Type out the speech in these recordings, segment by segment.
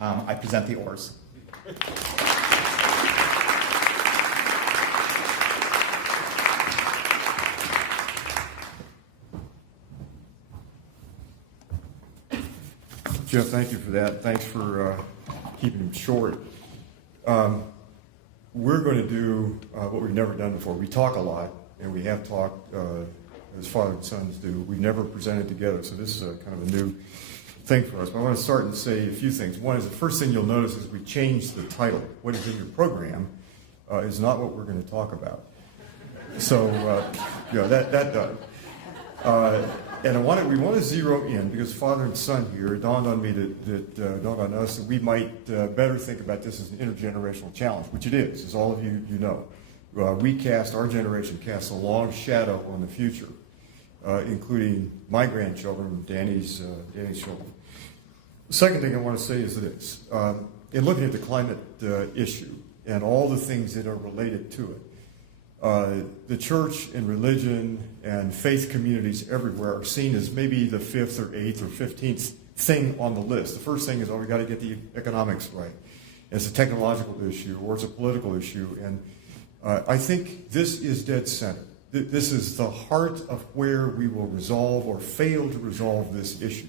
I present the Orrs. Jeff, thank you for that. Thanks for keeping them short. We're going to do what we've never done before. We talk a lot, and we have talked as father and sons do. We've never presented together, so this is kind of a new thing for us. But I want to start and say a few things. One is the first thing you'll notice is we changed the title. What is in your program is not what we're going to talk about. So, that does. And we want to zero in, because father and son here, it dawned on me dawned on us that we might better think about this as an intergenerational challenge, which it is, as all of you know. Our generation casts a long shadow on the future, including my grandchildren, Danny's children. The second thing I want to say is this. In looking at the climate issue and all the things that are related to it, the church and religion and faith communities everywhere are seen as maybe the 5th or 8th or 15th thing on the list. The first thing is, we got to get the economics right. It's a technological issue or it's a political issue. And I think this is dead center. This is the heart of where we will resolve or fail to resolve this issue.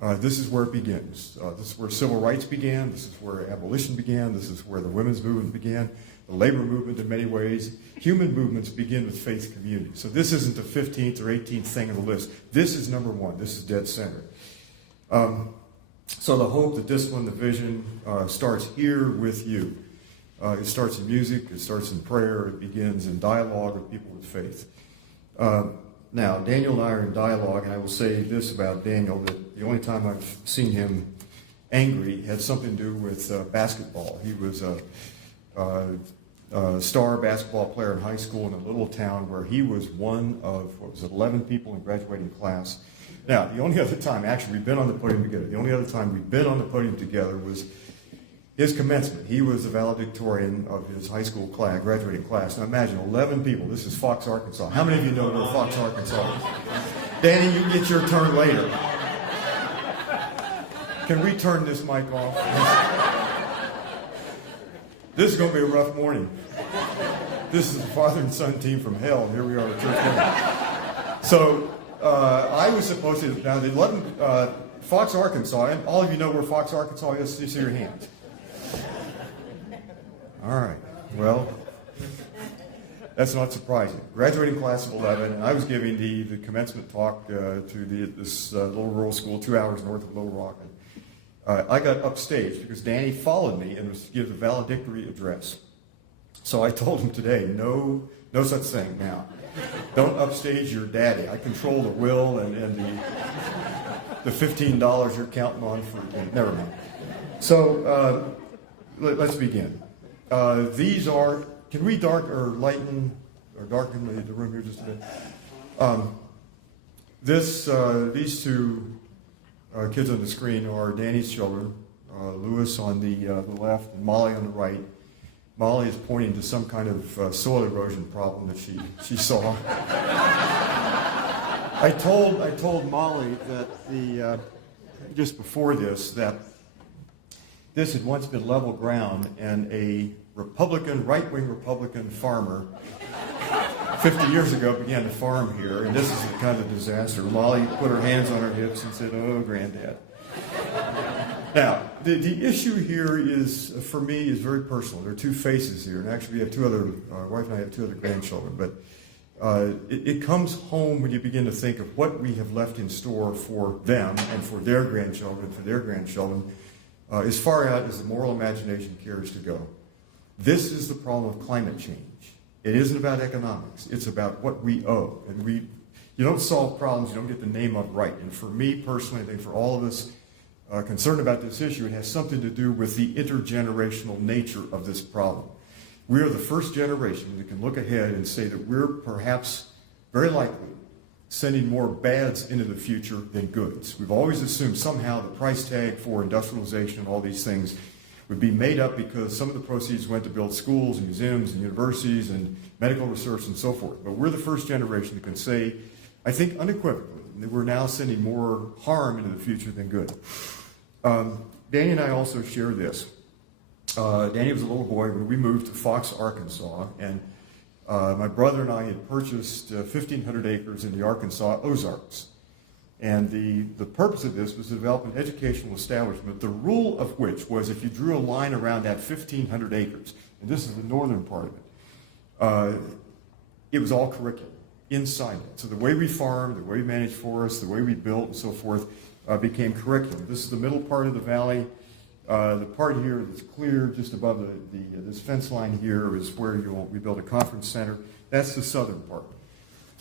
This is where it begins. This is where civil rights began. This is where abolition began. This is where the women's movement began. The labor movement in many ways. Human movements begin with faith community. So this isn't the 15th or 18th thing on the list. This is number one. This is dead center. So the hope, the discipline, the vision starts here with you. It starts in music. It starts in prayer. It begins in dialogue with people with faith. Now, Daniel and I are in dialogue, and I will say this about Daniel, that the only time I've seen him angry had something to do with basketball. He was a star basketball player in high school in a little town where he was one of, 11 people in graduating class. Now, the only other time, actually, we've been on the podium together. The only other time we've been on the podium together was his commencement. He was the valedictorian of his high school class, graduating class. Now imagine 11 people. This is Fox, Arkansas. How many of you know where Fox, Arkansas is? Danny, you get your turn later. Can we turn this mic off? This is going to be a rough morning. This is the father and son team from hell, and here we are at church morning. So I was supposed to, now the 11, Fox, Arkansas, and all of you know where Fox, Arkansas is, you see your hands. All right, well, that's not surprising. Graduating class of 11, and I was giving the commencement talk to this little rural school 2 hours north of Little Rock. And I got upstaged because Danny followed me and was to give the valedictory address. So I told him today, no such thing now. Don't upstage your daddy. I control the will and the $15 you're counting on for, never mind. So let's begin. These are, can we darken the room here just a bit? These two kids on the screen are Danny's children, Lewis on the left and Molly on the right. Molly is pointing to some kind of soil erosion problem that she saw. I told Molly that just before this that this had once been level ground, and a right-wing Republican farmer 50 years ago began to farm here, and this is a kind of disaster. Molly put her hands on her hips and said, "Oh, Granddad." Now, the issue here is, for me, is very personal. There are two faces here, and actually we have wife and I have two other grandchildren, but it comes home when you begin to think of what we have left in store for them and for their grandchildren, as far out as the moral imagination cares to go. This is the problem of climate change. It isn't about economics. It's about what we owe. And you don't solve problems, you don't get the name of right. And for me personally, I think for all of us concerned about this issue, it has something to do with the intergenerational nature of this problem. We are the first generation that can look ahead and say that we're perhaps very likely sending more bads into the future than goods. We've always assumed somehow the price tag for industrialization and all these things would be made up because some of the proceeds went to build schools and museums and universities and medical research and so forth. But we're the first generation that can say, I think unequivocally, that we're now sending more harm into the future than good. Daniel and I also share this. Daniel was a little boy when we moved to Fox, Arkansas, and my brother and I had purchased 1,500 acres in the Arkansas Ozarks. And the purpose of this was to develop an educational establishment, the rule of which was if you drew a line around that 1,500 acres, and this is the northern part of it, it was all curriculum inside it. So the way we farmed, the way we managed forests, the way we built and so forth became curriculum. This is the middle part of the valley. The part here that's clear just above this fence line here is where we built a conference center. That's the southern part.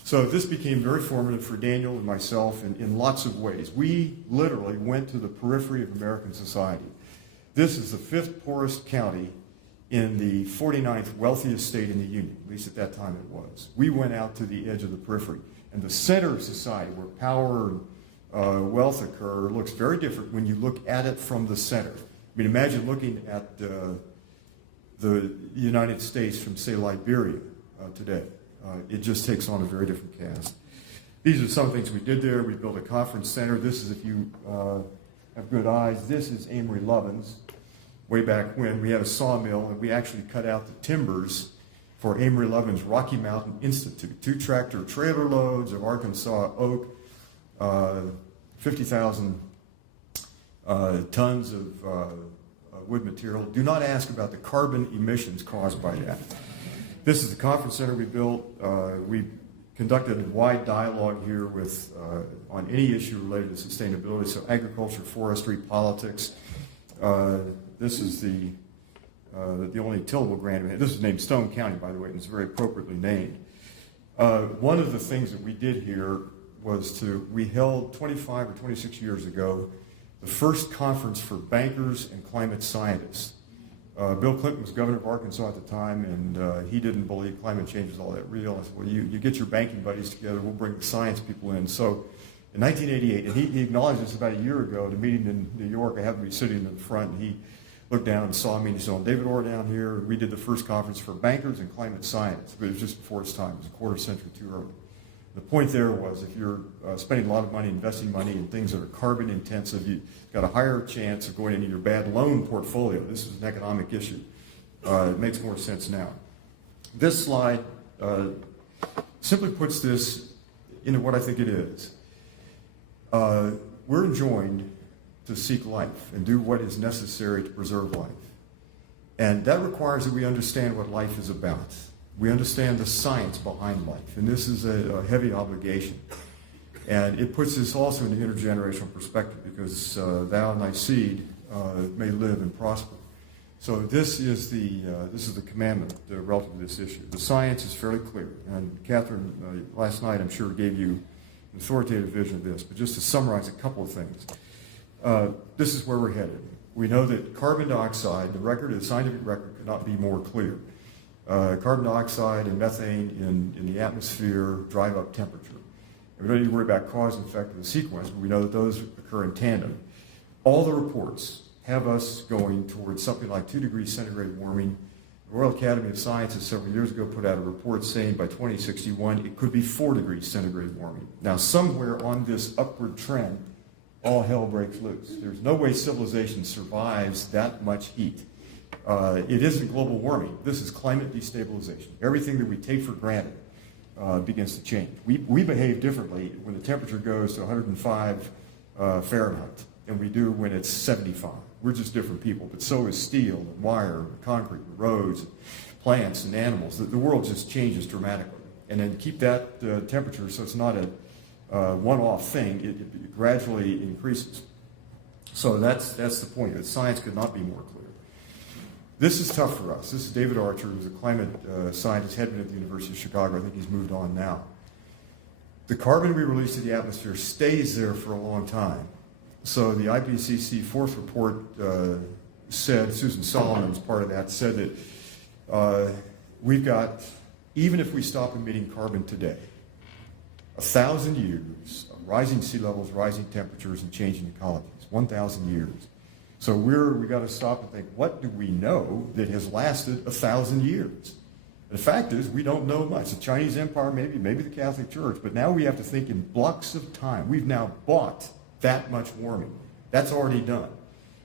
So this became very formative for Daniel and myself in lots of ways. We literally went to the periphery of American society. This is the 5th poorest county in the 49th wealthiest state in the Union, at least at that time it was. We went out to the edge of the periphery. And the center of society, where power and wealth occur, looks very different when you look at it from the center. I mean, imagine looking at the United States from, say, Liberia today. It just takes on a very different cast. These are some things we did there. We built a conference center. This is, if you have good eyes, this is Amory Lovin's. Way back when, we had a sawmill, and we actually cut out the timbers for Amory Lovin's Rocky Mountain Institute. 2 tractor trailer loads of Arkansas oak, 50,000 tons of wood material. Do not ask about the carbon emissions caused by that. This is the conference center we built. We conducted a wide dialogue here with on any issue related to sustainability, so agriculture, forestry, politics. This is the only tillable grant. This is named Stone County, by the way, and it's very appropriately named. One of the things that we did here was we held 25 or 26 years ago the first conference for bankers and climate scientists. Bill Clinton was governor of Arkansas at the time, and he didn't believe climate change was all that real. I said, well, you get your banking buddies together, we'll bring the science people in. So in 1988, and he acknowledged this about a year ago at a meeting in New York. I happened to be sitting in the front, and he looked down and saw me, and he said, David Orr down here. We did the first conference for bankers and climate science, but it was just before its time. It was a quarter century too early. The point there was if you're spending a lot of money, investing money in things that are carbon intensive, you've got a higher chance of going into your bad loan portfolio. This is an economic issue. It makes more sense now. This slide simply puts this into what I think it is. We're enjoined to seek life and do what is necessary to preserve life. And that requires that we understand what life is about. We understand the science behind life, and this is a heavy obligation. And it puts this also in the intergenerational perspective, because thou and thy seed may live and prosper. So this is the commandment relative to this issue. The science is fairly clear, and Catherine last night I'm sure gave you an authoritative vision of this. But just to summarize a couple of things, this is where we're headed. We know that carbon dioxide, the scientific record could not be more clear. Carbon dioxide and methane in the atmosphere drive up temperature. And we don't need to worry about cause and effect of the sequence, but we know that those occur in tandem. All the reports have us going towards something like 2 degrees centigrade warming. The Royal Academy of Sciences several years ago put out a report saying by 2061 it could be 4 degrees centigrade warming. Now somewhere on this upward trend, all hell breaks loose. There's no way civilization survives that much heat. It isn't global warming. This is climate destabilization. Everything that we take for granted begins to change. We behave differently when the temperature goes to 105 Fahrenheit than we do when it's 75. We're just different people, but so is steel and wire and concrete and roads, and plants and animals. The world just changes dramatically. And then keep that temperature so it's not a one-off thing. It gradually increases. So that's the point. Science could not be more clear. This is tough for us. This is David Archer, who's a climate scientist, head at the University of Chicago. I think he's moved on now. The carbon we release to the atmosphere stays there for a long time. So the IPCC fourth report said, Susan Solomon was part of that, said that we've got, even if we stop emitting carbon today, 1,000 years of rising sea levels, rising temperatures, and changing ecologies. 1,000 years. So we got to stop and think, what do we know that has lasted 1,000 years? The fact is, we don't know much. The Chinese Empire, maybe the Catholic Church, but now we have to think in blocks of time. We've now bought that much warming. That's already done.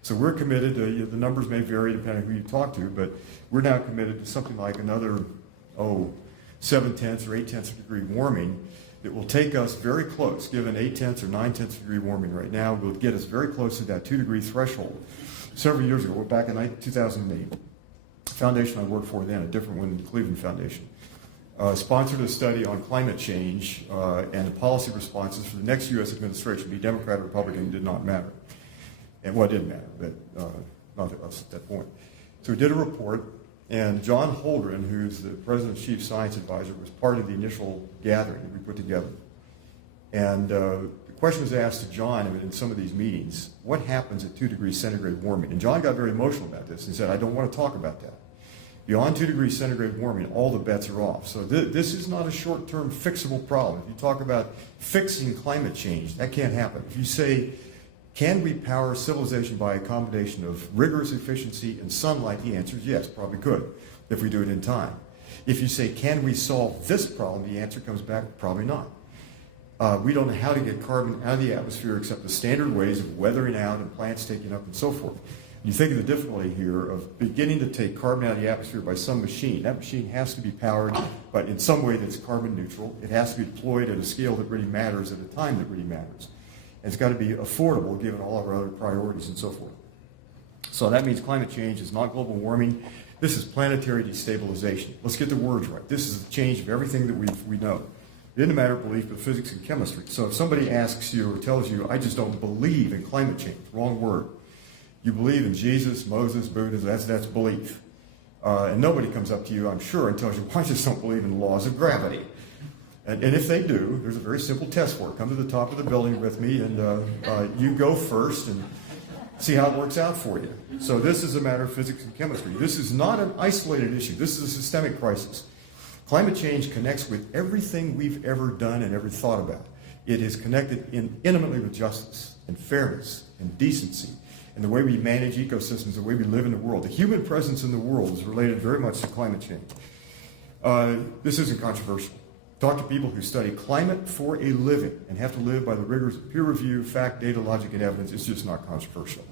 So we're committed to, the numbers may vary depending on who you talk to, but we're now committed to something like another, 7/10 or 8/10 degree warming that will take us very close, given 8/10 or 9/10 degree warming right now, will get us very close to that 2 degree threshold. Several years ago, back in 2008, the foundation I worked for then, a different one, the Cleveland Foundation, sponsored a study on climate change and the policy responses for the next U.S. administration. Be Democrat or Republican did not matter. And what did matter, but not to us at that point. So we did a report, and John Holdren, who's the President's Chief Science Advisor, was part of the initial gathering that we put together. And the question was asked to John in some of these meetings, what happens at 2 degrees centigrade warming? And John got very emotional about this and said, I don't want to talk about that. Beyond 2 degrees centigrade warming, all the bets are off. So this is not a short-term fixable problem. If you talk about fixing climate change, that can't happen. If you say, can we power civilization by a combination of rigorous efficiency and sunlight? The answer is yes, probably could, if we do it in time. If you say, can we solve this problem? The answer comes back, probably not. We don't know how to get carbon out of the atmosphere except the standard ways of weathering out and plants taking up and so forth. You think of the difficulty here of beginning to take carbon out of the atmosphere by some machine. That machine has to be powered, but in some way that's carbon neutral. It has to be deployed at a scale that really matters at a time that really matters. And it's got to be affordable given all of our other priorities and so forth. So that means climate change is not global warming. This is planetary destabilization. Let's get the words right. This is the change of everything that we know. It isn't a matter of belief, but physics and chemistry. So if somebody asks you or tells you, I just don't believe in climate change, wrong word. You believe in Jesus, Moses, Buddha, that's belief. And nobody comes up to you, I'm sure, and tells you, well, I just don't believe in the laws of gravity. And if they do, there's a very simple test for it. Come to the top of the building with me, and you go first and see how it works out for you. So this is a matter of physics and chemistry. This is not an isolated issue. This is a systemic crisis. Climate change connects with everything we've ever done and ever thought about. It is connected intimately with justice and fairness and decency and the way we manage ecosystems, the way we live in the world. The human presence in the world is related very much to climate change. This isn't controversial. Talk to people who study climate for a living and have to live by the rigors of peer review, fact, data, logic, and evidence. It's just not controversial.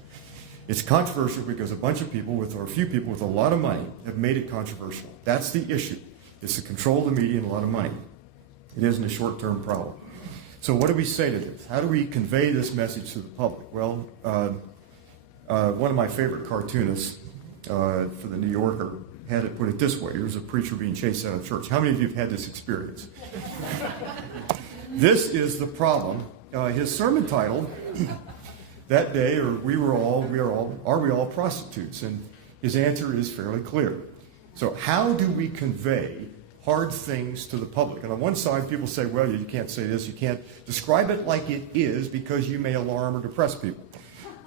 It's controversial because a bunch of people or a few people with a lot of money have made it controversial. That's the issue. It's the control of the media and a lot of money. It isn't a short-term problem. So what do we say to this? How do we convey this message to the public? Well, one of my favorite cartoonists for the New Yorker had it put it this way. Here's a preacher being chased out of church. How many of you have had this experience? This is the problem. His sermon title that day, or are we all prostitutes? And his answer is fairly clear. So how do we convey hard things to the public? And on one side, people say, well, you can't say this, you can't describe it like it is because you may alarm or depress people.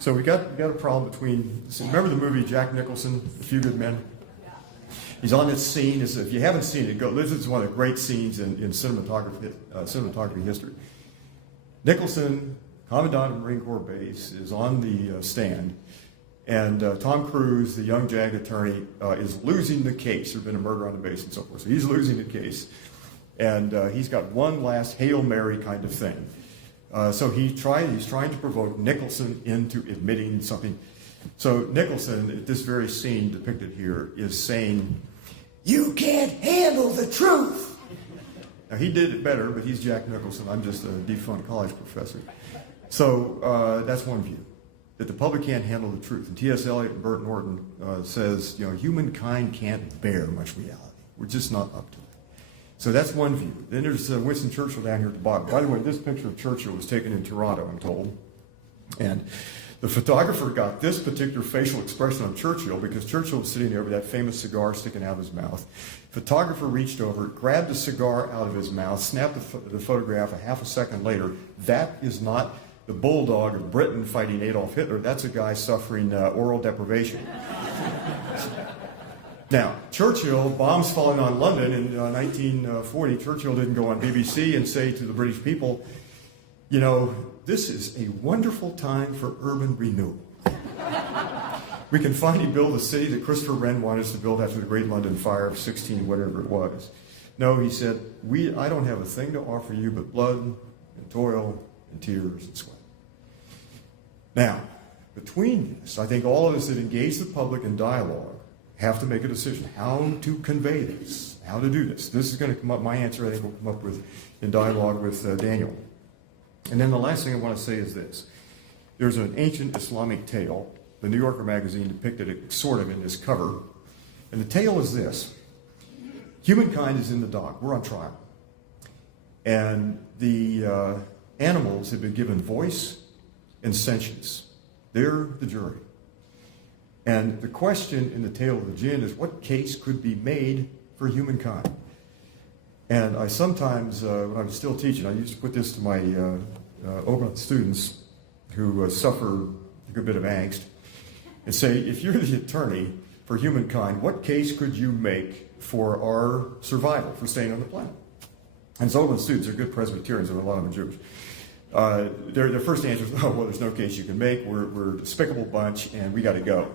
So we got a problem between, remember the movie Jack Nicholson, A Few Good Men? He's on this scene. If you haven't seen it, this is one of the great scenes in cinematography history. Nicholson, Commandant of Marine Corps Base, is on the stand, and Tom Cruise, the young JAG attorney, is losing the case. There's been a murder on the base and so forth. So he's losing the case, and he's got one last Hail Mary kind of thing. So he's trying to provoke Nicholson into admitting something. So Nicholson, at this very scene depicted here, is saying, "You can't handle the truth." Now he did it better, but he's Jack Nicholson. I'm just a defunct college professor. So that's one view, that the public can't handle the truth. And T.S. Eliot and Burt Norton says, humankind can't bear much reality. We're just not up to it. So that's one view. Then there's Winston Churchill down here at the bottom. By the way, this picture of Churchill was taken in Toronto, I'm told. And the photographer got this particular facial expression on Churchill because Churchill was sitting there with that famous cigar sticking out of his mouth. Photographer reached over, grabbed the cigar out of his mouth, snapped the photograph a half a second later. That is not the bulldog of Britain fighting Adolf Hitler. That's a guy suffering oral deprivation. Now, Churchill, bombs falling on London in 1940, Churchill didn't go on BBC and say to the British people, this is a wonderful time for urban renewal. We can finally build a city that Christopher Wren wanted us to build after the Great London Fire of 16, whatever it was. No, he said, I don't have a thing to offer you but blood and toil and tears and sweat. Now, Between this, I think all of us that engage the public in dialogue have to make a decision how to convey this, how to do this. This is going to come up, my answer I think will come up with in dialogue with Daniel. And then the last thing I want to say is this. There's an ancient Islamic tale. The New Yorker magazine depicted it sort of in this cover. And the tale is this. Humankind is in the dock. We're on trial. And the animals have been given voice and sentience. They're the jury. And the question in the tale of the jinn is, what case could be made for humankind? And I sometimes, when I was still teaching, I used to put this to my Oberlin students who suffer a good bit of angst, and say, if you're the attorney for humankind, what case could you make for our survival, for staying on the planet? And so Oberlin students are good Presbyterians, and a lot of them are Jewish. Their first answer is, oh, well, there's no case you can make. We're a despicable bunch, and we got to go.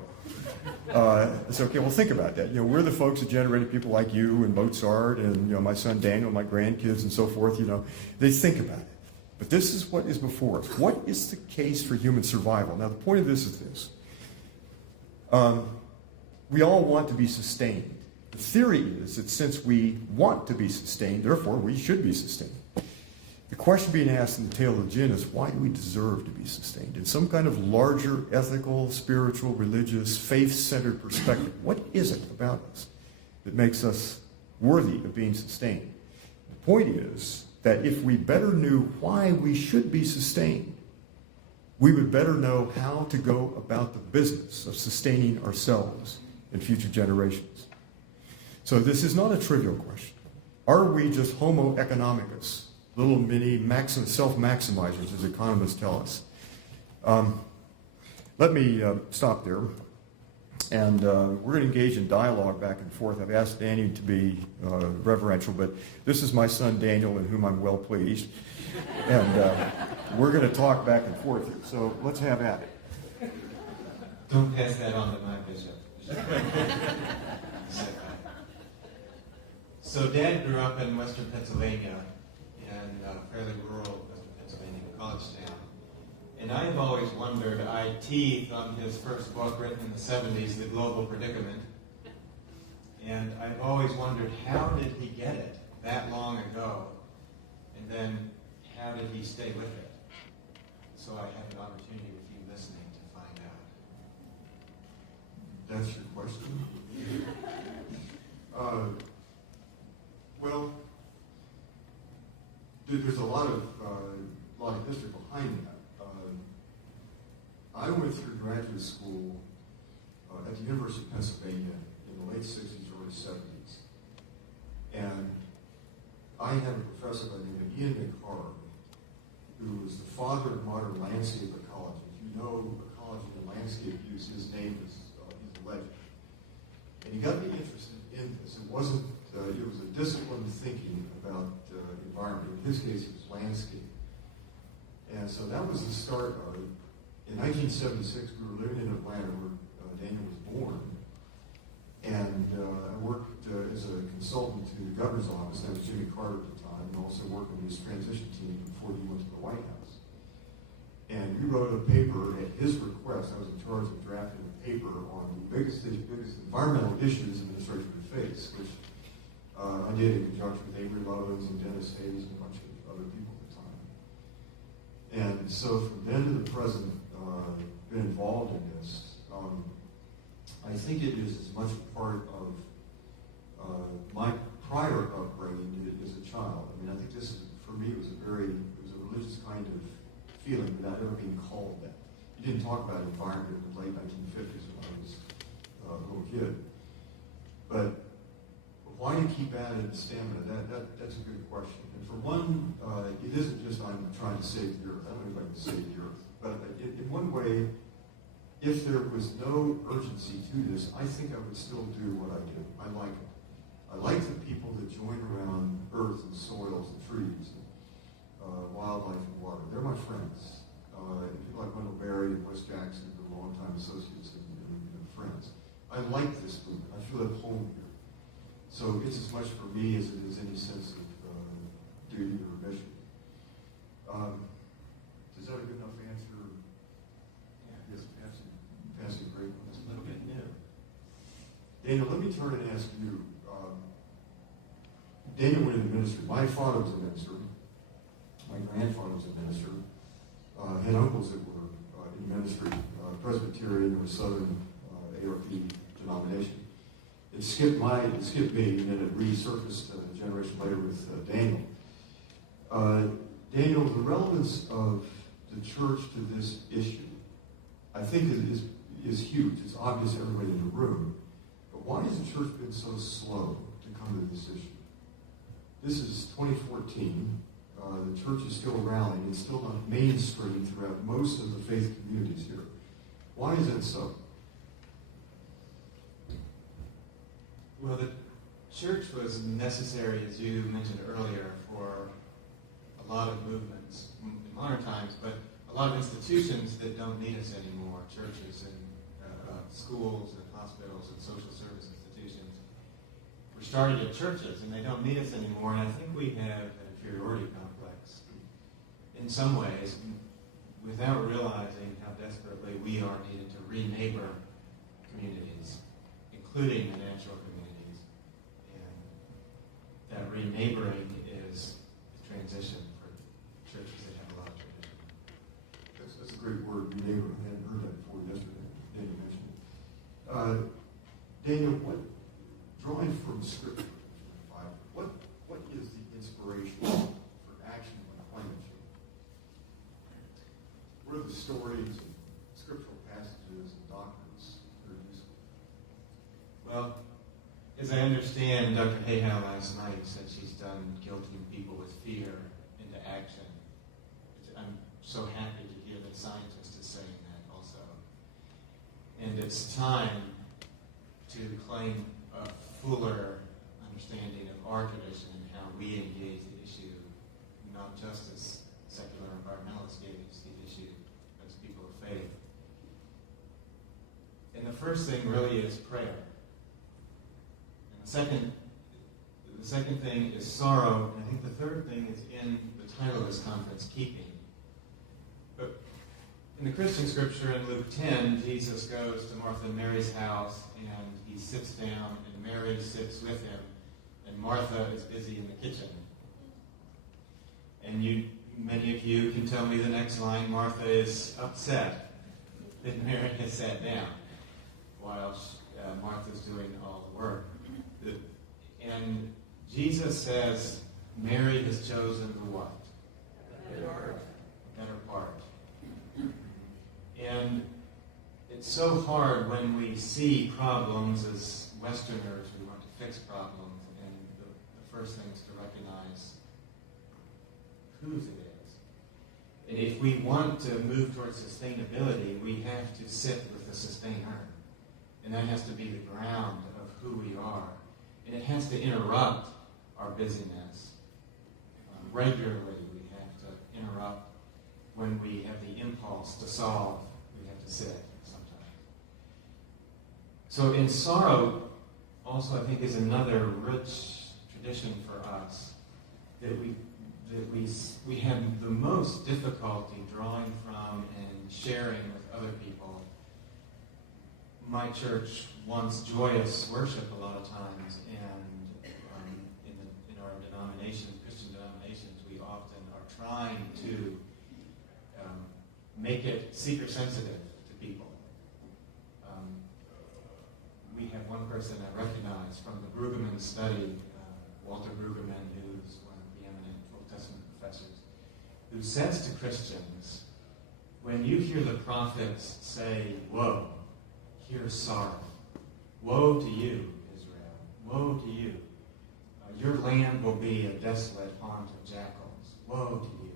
It's okay, well, think about that. We're the folks that generated people like you and Mozart and, my son Daniel, my grandkids and so forth, They think about it. But this is what is before us. What is the case for human survival? Now, the point of this is this. We all want to be sustained. The theory is that since we want to be sustained, therefore we should be sustained. The question being asked in the tale of the jinn is, why do we deserve to be sustained? In some kind of larger ethical, spiritual, religious, faith-centered perspective, what is it about us that makes us worthy of being sustained? The point is that if we better knew why we should be sustained, we would better know how to go about the business of sustaining ourselves and future generations. So this is not a trivial question. Are we just homo economicus, little mini self-maximizers, as economists tell us? Let me stop there. And we're going to engage in dialogue back and forth. I've asked Danny to be reverential, but this is my son Daniel, in whom I'm well pleased. And we're going to talk back and forth here. So let's have at it. Don't pass that on to my bishop. So Dad grew up in western Pennsylvania, in fairly rural western Pennsylvania, college town. And I've always wondered, I teethed on his first book written in the 70s, The Global Predicament. And I've always wondered, how did he get it that long ago? And then, how did he stay with it? So I have an opportunity with you listening to find out. That's your question? Well, there's a lot of history behind that. I went through graduate school at the University of Pennsylvania in the late 60s, early 70s. And I had a professor by the name of Ian McHarg, who was the father of modern landscape ecology. If you know ecology and landscape use, his name is he's a legend. And he got me interested in this. It was a disciplined thinking about environment. In his case, it was landscape. And so that was the start of it. In 1976, we were living in Atlanta, where Daniel was born. And I worked as a consultant to the governor's office. That was Jimmy Carter at the time, and also worked with his transition team before he went to the White House. And we wrote a paper at his request. I was in charge of drafting a paper on the biggest environmental issues the administration would face, which I did in conjunction with Avery Lovins and Dennis Hayes and a bunch of other people at the time. And so from then to the present, been involved in this. I think it is as much a part of my prior upbringing as a child. I mean, I think this is, for me, it was a religious kind of feeling without ever being called that. You didn't talk about environment in the late 1950s when I was a little kid. But why do you keep at it stamina? That's a good question. And for one, it isn't just I'm trying to save the earth. I don't know if I can save the earth. But in one way, if there was no urgency to this, I think I would still do what I do. I like it. I like the people that join around earth and soils and trees, and wildlife and water. They're my friends. People like Wendell Berry and Wes Jackson have been longtime associates and friends. I like this movement. I feel at home here. So it's as much for me as it is any sense of duty or mission. Is that a good enough answer? Yes, Daniel, let me turn and ask you. Daniel went into ministry. My father was a minister. My grandfather was a minister. Had uncles that were in ministry, Presbyterian or Southern ARP denomination. It skipped me, and then it resurfaced a generation later with Daniel. Daniel, the relevance of the church to this issue, I think is huge. It's obvious to everybody in the room. But why has the church been so slow to come to this issue? This is 2014. The church is still rallying. It's still not mainstream throughout most of the faith communities here. Why is that so? Well, the church was necessary, as you mentioned earlier, for a lot of movements in modern times, but a lot of institutions that don't need us anymore, churches and schools and hospitals and social service institutions, were started at churches, and they don't need us anymore, and I think we have an inferiority complex in some ways, without realizing how desperately we are needed to re-neighbor communities, including the natural communities. And that re-neighboring is the transition for churches that have a lot of tradition. That's a great word, neighbor. I hadn't heard that before yesterday. Daniel mentioned it. Daniel, drawing from Scripture, what is the inspiration for action on climate change? What are the stories and scriptural passages and doctrines that are useful? Well, as I understand, Dr. Hayhow last night said she's done guilting people with fear into action. I'm so happy to hear that scientist is saying that also. And it's time to claim a fuller understanding of our tradition and how we engage the issue, not just as secular environmentalists engage the issue, but as people of faith. And the first thing really is prayer. And the second thing is sorrow, and I think the third thing is in the title of this conference, keeping. But in the Christian scripture in Luke 10, Jesus goes to Martha and Mary's house, and he sits down, and Mary sits with him, and Martha is busy in the kitchen. And many of you can tell me the next line, Martha is upset that Mary has sat down while Martha's doing all the work. And Jesus says, Mary has chosen the what? Better part. And it's so hard when we see problems as Westerners, we want to fix problems, and the first thing is to recognize whose it is. And if we want to move towards sustainability, we have to sit with the sustainer. And that has to be the ground of who we are. And it has to interrupt our busyness. Regularly, we have to interrupt when we have the impulse to solve. We have to sit sometimes. So in sorrow, also I think is another rich tradition for us that we have the most difficulty drawing from and sharing with other people. My church wants joyous worship a lot of times, and in our denomination, Christian denominations, we often are trying to make it seeker sensitive to people. We have one person I recognize from the Brueggemann study, Walter Brueggemann, who's one of the eminent Old Testament professors, who says to Christians, when you hear the prophets say, woe, hear sorrow. Woe to you, Israel. Woe to you. Your land will be a desolate haunt of jackals. Woe to you.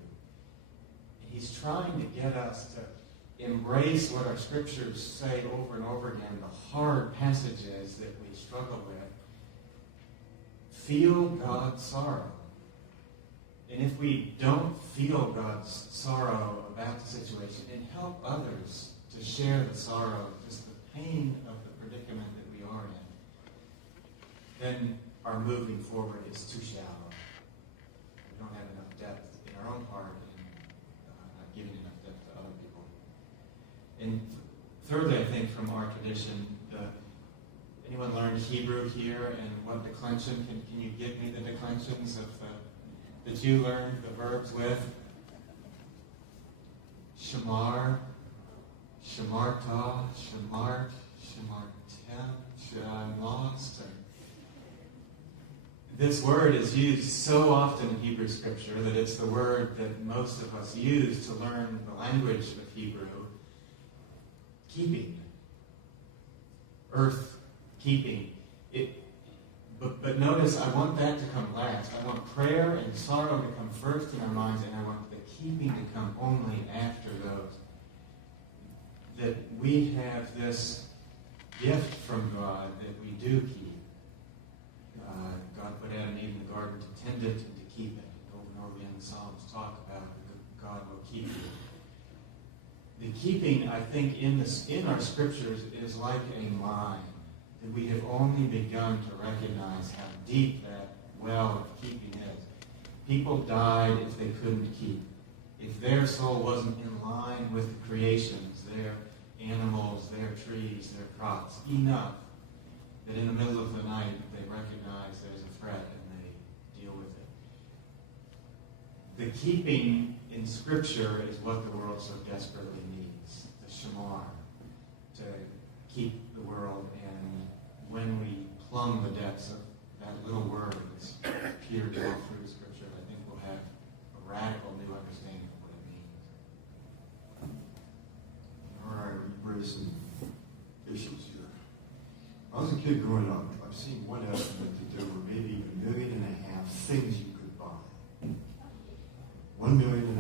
And he's trying to get us to embrace what our scriptures say over and over again, the hard passages that we struggle with. Feel God's sorrow. And if we don't feel God's sorrow about the situation, and help others to share the sorrow, just the pain of the predicament that we are in, then our moving forward is too shallow. We don't have enough depth in our own heart and not giving enough depth to other people. And thirdly, I think from our tradition, Anyone learned Hebrew here, and what declension? Can you give me the declensions of that you learned the verbs with? Shamar, shamarta, shamart, shamartem, I'm lost. This word is used so often in Hebrew scripture that it's the word that most of us use to learn the language of Hebrew. Keeping. Earthkeeping. But notice, I want that to come last. I want prayer and sorrow to come first in our minds, and I want the keeping to come only after those. That we have this gift from God that we do keep. God put Adam and Eve in the garden to tend it and to keep it. Over and over again, the Psalms talk about that God will keep you. The keeping, I think, in our scriptures is like a mine. That we have only begun to recognize how deep that well of keeping is. People died if they couldn't keep. If their soul wasn't in line with the creations, their animals, their trees, their crops, enough that in the middle of the night they recognize there's a threat and they deal with it. The keeping in Scripture is what the world so desperately needs. The shamar, to keep the world. And when we plumb the depths of that little word that's peered all through Scripture, I think we'll have a radical new understanding of what it means. All right, we raised some issues here. When I was a kid growing up, I've seen one estimate that there were maybe 1.5 million things you could buy. 1.5 million.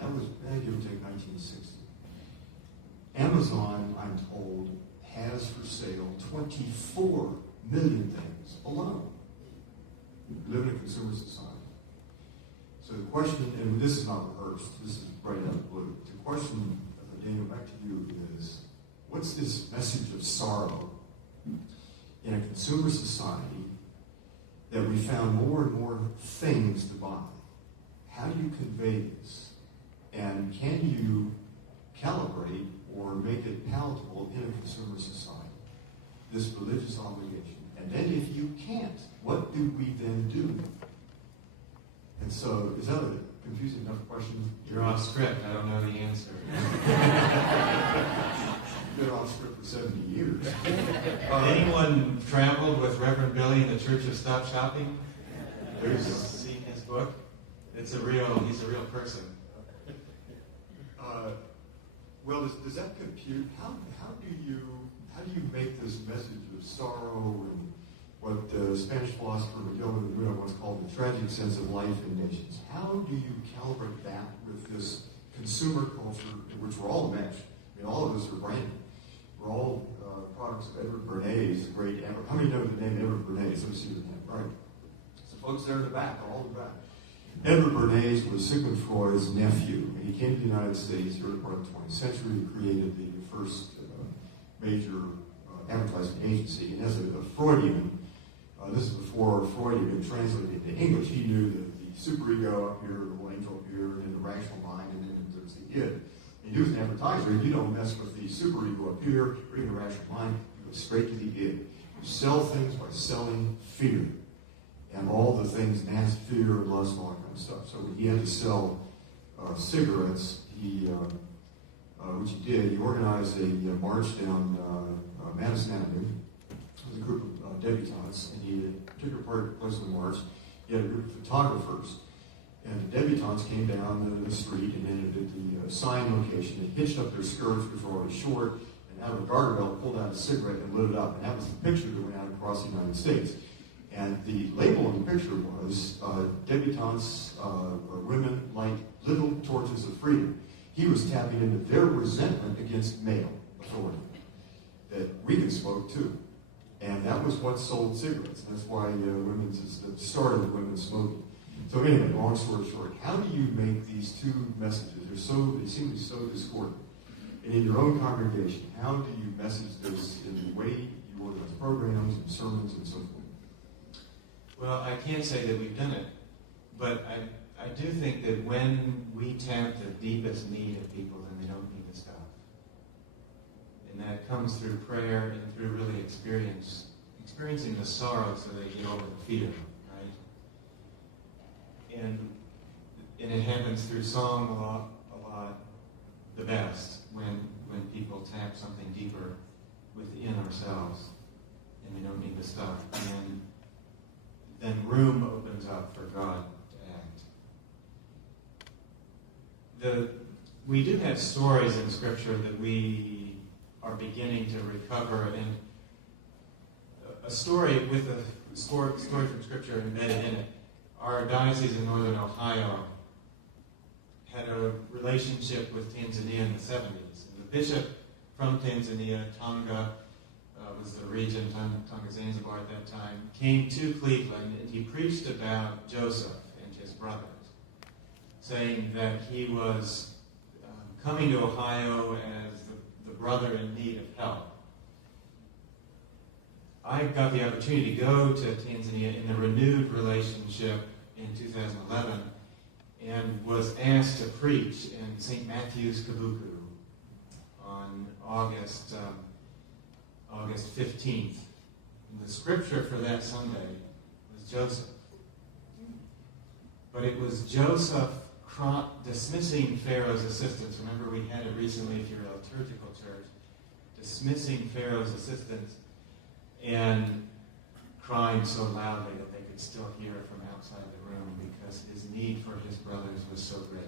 That was, give or take, 1960. Amazon, I'm told, has for sale 24 million things alone. We live in a consumer society. So the question, and this is not rehearsed, this is right out of the blue. The question, Daniel, back to you, is what's this message of sorrow in a consumer society that we found more and more things to buy? How do you convey this? And can you calibrate or make it palatable in a consumer society, this religious obligation? And then if you can't, what do we then do? And so, is that a confusing enough question? You're off script. I don't know the answer. Been off script for 70 years. Anyone traveled with Reverend Billy in the Church of Stop Shopping? There's seen his book? He's a real person. Well, does that compute? How do you make this message of sorrow and what the Spanish philosopher Miguel de Unamuno once called the tragic sense of life in nations? How do you calibrate that with this consumer culture in which we're all enmeshed? I mean, all of us are branded. We're all products of Edward Bernays, the great Edward. How many know the name Edward Bernays? Let me see your hand. Right. So folks there in the back, all in the back. Edward Bernays was Sigmund Freud's nephew, and he came to the United States early part of the 20th century. He created the first major advertising agency. And as a Freudian, this is before Freud had been translated into English, he knew that the superego up here, the little angel up here, and then the rational mind, and then there's the id. And he was an advertiser. You don't mess with the superego up here, or even the rational mind. You go straight to the id. You sell things by selling fear. And all the things, nasty fear, lust, and all that kind of stuff. So when he had to sell cigarettes, which he did, he organized a march down Madison Avenue with a group of debutantes, and he took part place in the march. He had a group of photographers, and the debutantes came down the street and ended at the sign location. They hitched up their skirts, which were already short, and out of a garter pulled out a cigarette and lit it up. And that was the picture that went out across the United States. And the label on the picture was, debutantes or women light little torches of freedom. He was tapping into their resentment against male authority, that we can smoke too. And that was what sold cigarettes. And that's why the start of women's smoking. So anyway, long story short, how do you make these two messages? They seem to be so discordant. And in your own congregation, how do you message this in the way you organize programs and sermons and so forth? Well, I can't say that we've done it, but I do think that when we tap the deepest need of people, then they don't need the stuff. And that comes through prayer and through really experience experiencing the sorrow so they get over the fear, right? And it happens through song a lot, the best, when people tap something deeper within ourselves, and we don't need to stop. And then room opens up for God to act. We do have stories in Scripture that we are beginning to recover, and a story with a story from Scripture embedded in it. Our diocese in northern Ohio had a relationship with Tanzania in the 70s. And the bishop from Tanzania, Tanga, was the region, Tanga Zanzibar at that time, came to Cleveland, and he preached about Joseph and his brothers, saying that he was coming to Ohio as the brother in need of help. I got the opportunity to go to Tanzania in a renewed relationship in 2011 and was asked to preach in St. Matthew's Kabuku on August 15th. And the scripture for that Sunday was Joseph. But it was Joseph dismissing Pharaoh's assistants. Remember, we had it recently if you're a liturgical church. Dismissing Pharaoh's assistants and crying so loudly that they could still hear from outside the room because his need for his brothers was so great.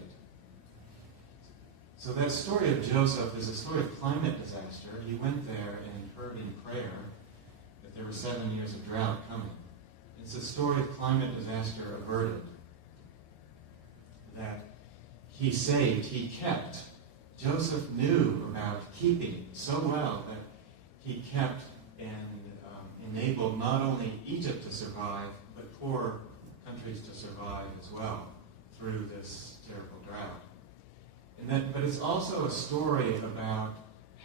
So that story of Joseph is a story of climate disaster. He went there and heard in prayer that there were 7 years of drought coming. It's a story of climate disaster averted. That he saved, he kept. Joseph knew about keeping so well that he kept and enabled not only Egypt to survive, but poor countries to survive as well through this terrible drought. But it's also a story about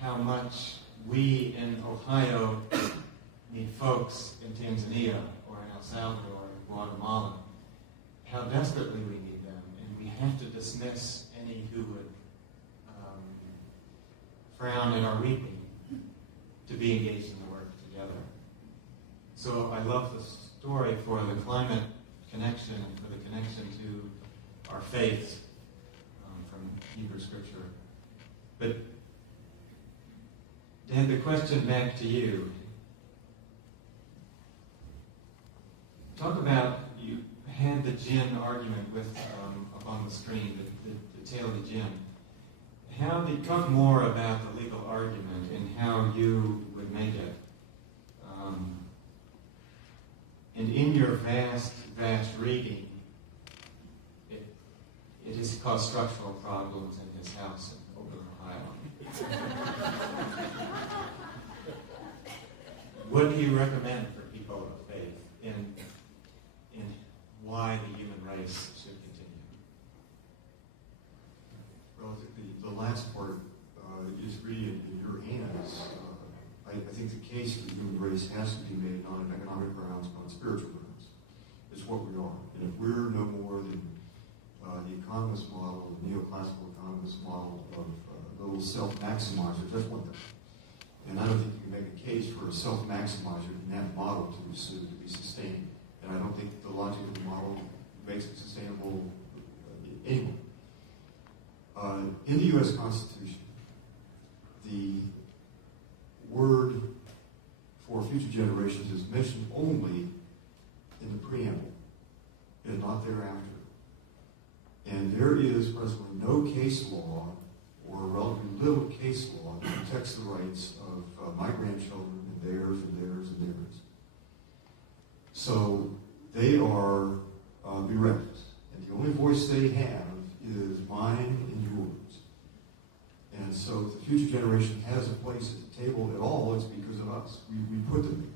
how much we in Ohio need folks in Tanzania or in El Salvador or Guatemala, how desperately we need them. And we have to dismiss any who would frown at our weeping to be engaged in the work together. So I love the story for the climate connection and for the connection to our faith from Hebrew Scripture. But Dan, the question back to you. Talk about, you had the gin argument with up on the screen, the tale of the gin. Talk more about the legal argument and how you would make it. And in your vast reading, it has caused structural problems in his house in Oakland, Ohio. What do you recommend for people of faith in why the human race should continue? Well, the last part is really in your hands. I think the case for the human race has to be made not on economic grounds, but on spiritual grounds. It's what we are. And if we're no more than the economist model, the neoclassical economist model of little self-maximizers, that's one thing. And I don't think you can make a case for a self-maximizer in that model to be sustained. And I don't think the logic of the model makes it sustainable anyway. In the U.S. Constitution, the word for future generations is mentioned only in the preamble and not thereafter. And there is presently no case law or relatively little case law that protects the rights of my grandchildren and theirs and theirs and theirs. So they are bereft. And the only voice they have is mine and yours. And so if the future generation has a place at the table at all, it's because of us. We put them there.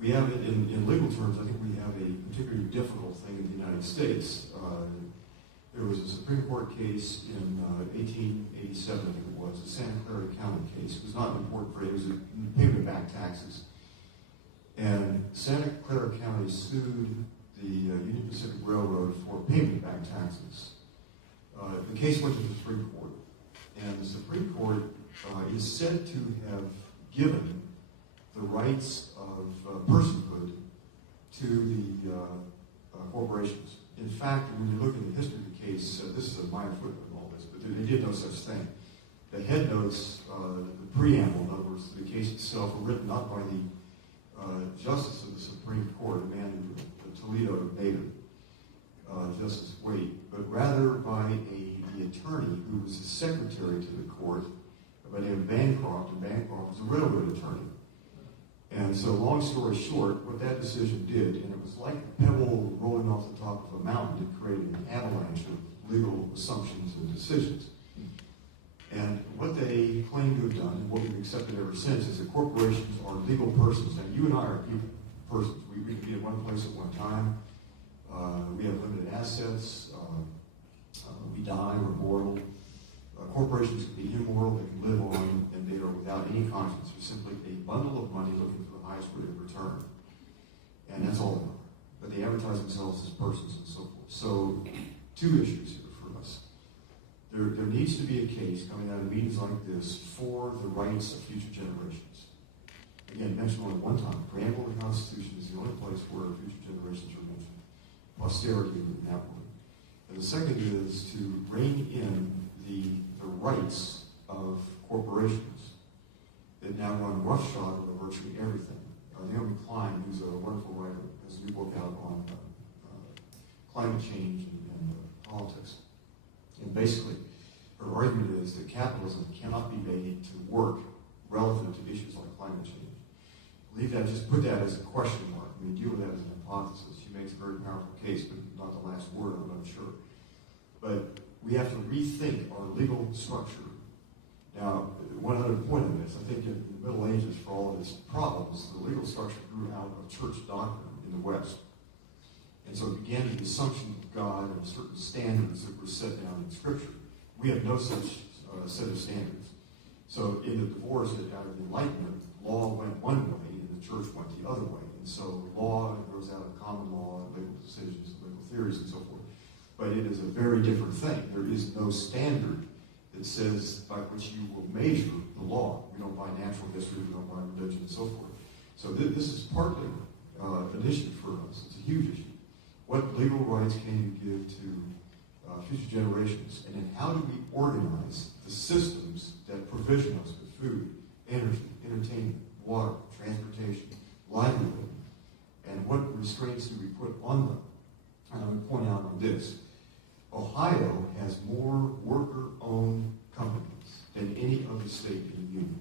We have it in legal terms, I think we have a particularly difficult thing in the United States. There was a Supreme Court case in 1887, I think it was, the Santa Clara County case. It was not an important phrase, it was a payment of back taxes. And Santa Clara County sued the Union Pacific Railroad for payment of back taxes. The case went to the Supreme Court, and the Supreme Court is said to have given the rights of personhood to the corporations. In fact, when you look at the history of the case, this is a minor footnote in all this, but they did no such thing. The head notes, the preamble, in other words, the case itself, were written not by the justice of the Supreme Court, a man who a Toledo native, Justice Waite, but rather by the attorney who was the secretary to the court, by the name of Bancroft, and Bancroft was a railroad attorney. And so, long story short, what that decision did, and it was like a pebble rolling off the top of a mountain, it created an avalanche of legal assumptions and decisions. And what they claim to have done, and what we've accepted ever since, is that corporations are legal persons. Now, you and I are people, persons. We can be in one place at one time. We have limited assets. We die. We're mortal. Corporations can be immoral. They can live on, and they are without any conscience. They're simply a bundle of money looking for the highest rate of return. And that's all they are. But they advertise themselves as persons and so forth. So, two issues here for us. There needs to be a case coming out of meetings like this for the rights of future generations. Again, mentioned only one time. Preamble of the Constitution is the only place where future generations are mentioned. Posterity in that one. And the second is to rein in the rights of corporations that now run roughshod over virtually everything. Naomi Klein, who's a wonderful writer, has a new book out on climate change and politics. And basically, her argument is that capitalism cannot be made to work relative to issues like climate change. Leave that, just put that as a question mark. I mean, deal with that as an hypothesis. She makes a very powerful case, but not the last word, I'm not sure. But we have to rethink our legal structure. Now, one other point on this, I think in the Middle Ages, for all of its problems, the legal structure grew out of church doctrine in the West. And so it began with the assumption of God and certain standards that were set down in Scripture. We have no such set of standards. So in the divorce out of the Enlightenment, law went one way and the church went the other way. And so law grows out of common law and legal decisions and legal theories and so forth. But it is a very different thing. There is no standard that says by which you will measure the law. We don't buy natural history, we don't buy religion and so forth. So this is partly an issue for us. It's a huge issue. What legal rights can you give to future generations? And then how do we organize the systems that provision us with food, energy, entertainment, water, transportation, livelihood? And what restraints do we put on them? And I'm going to point out on this. Ohio has more worker-owned companies than any other state in the Union.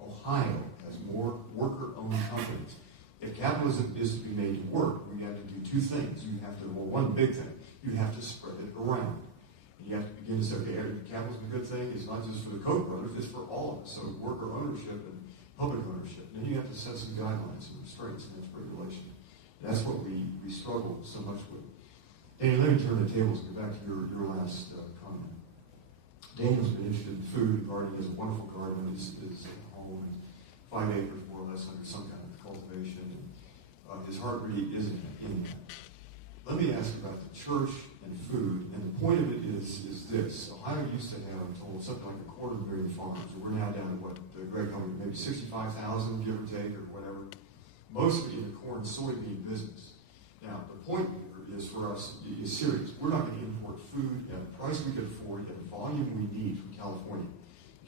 Ohio has more worker-owned companies. If capitalism is to be made to work, we have to do two things. You have to, well, one big thing, you have to spread it around. And you have to begin to say, okay, capitalism is a good thing. It's not just for the Koch brothers, it's for all of us. So worker ownership and public ownership. And then you have to set some guidelines and restraints and that's regulation. That's what we struggle so much with. Daniel, let me turn the tables and go back to your last comment. Daniel's been interested in food, gardening. He has a wonderful garden in his home, and 5 acres more or less under some kind of cultivation. And his heart really is in that. Let me ask you about the church and food. And the point of it is this. Ohio used to have, I'm told, something like 250,000 farms. And we're now down to what, Greg told me, maybe 65,000, give or take, or whatever. Mostly in the corn soybean business. Now, the point here is for us is serious. We're not going to import food at a price we can afford, at a volume we need from California.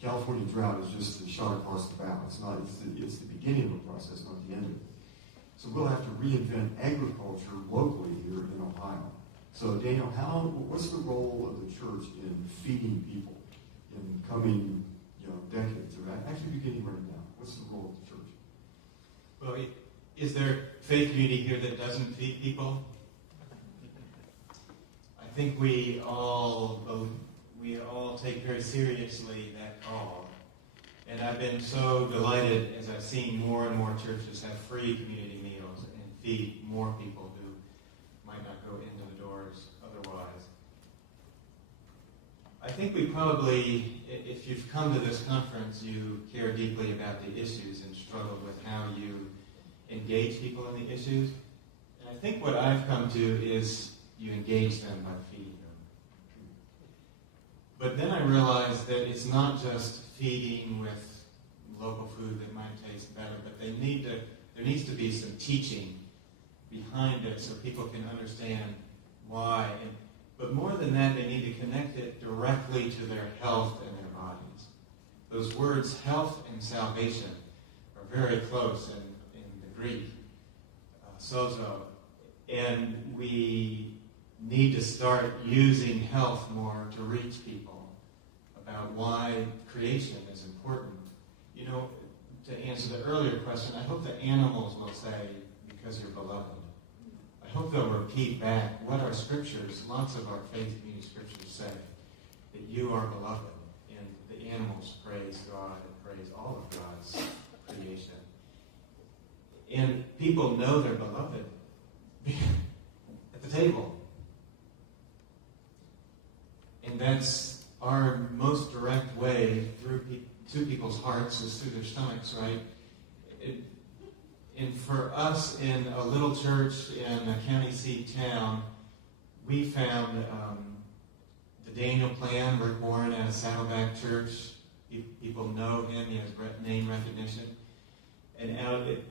The California drought is just the shot across the bow. It's the beginning of the process, not the end of it. So we'll have to reinvent agriculture locally here in Ohio. So Daniel, what's the role of the church in feeding people in coming decades, or actually beginning right now? What's the role of the church? Well, is there a faith community here that doesn't feed people? I think we all take very seriously that call. And I've been so delighted as I've seen more and more churches have free community meals and feed more people who might not go into the doors otherwise. I think we probably, if you've come to this conference, you care deeply about the issues and struggle with how you engage people in the issues. And I think what I've come to is you engage them by feeding them. But then I realized that it's not just feeding with local food that might taste better, but There needs to be some teaching behind it so people can understand why. But more than that, they need to connect it directly to their health and their bodies. Those words, health and salvation, are very close in the Greek, sozo. And we need to start using health more to reach people about why creation is important. You know, to answer the earlier question, I hope the animals will say, because you're beloved. I hope they'll repeat back what our scriptures, lots of our faith community scriptures say, that you are beloved. And the animals praise God and praise all of God's creation. And people know they're beloved at the table. And that's our most direct way through to people's hearts is through their stomachs, right? And for us in a little church in a county seat town, we found the Daniel Plan, Rick Warren at a Saddleback Church. People know him, he has name recognition. And it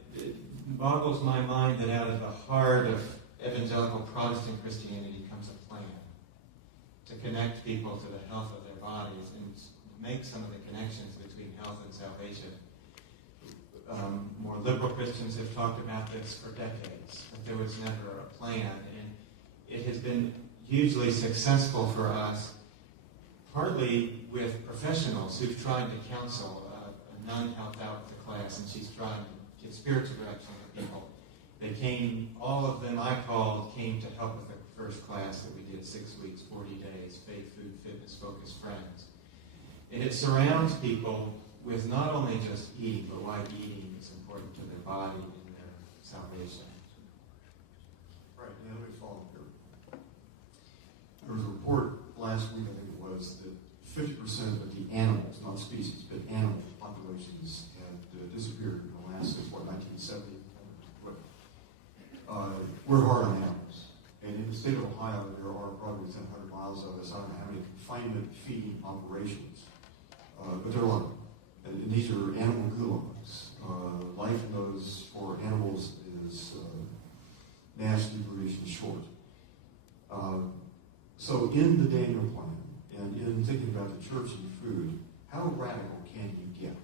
boggles my mind that out of the heart of evangelical Protestant Christianity comes a plan to connect people to the health of their bodies and make some of the connections between health and salvation. More liberal Christians have talked about this for decades, but there was never a plan. And it has been hugely successful for us, partly with professionals who've tried to counsel. A nun helped out with the class, and she's trying to give spiritual direction to people. They came, all of them I called, came to help with the first class that we did, 6 weeks, 40 days, faith, food, fitness, focused friends. And it surrounds people with not only just eating, but why eating is important to their body and their salvation. Right, now let me follow up here. There was a report last week, I think it was, that 50% of the animals, not species, but animal populations had disappeared in the last, since 1970? We're hard on animals. And in the state of Ohio, there are probably within 100 miles of us, I don't know how many confinement feeding operations, but there are a lot of them. And these are animal gulags. Life in those for animals is nasty, brutish, and short. So in the Daniel Plan, and in thinking about the church and food, how radical can you get?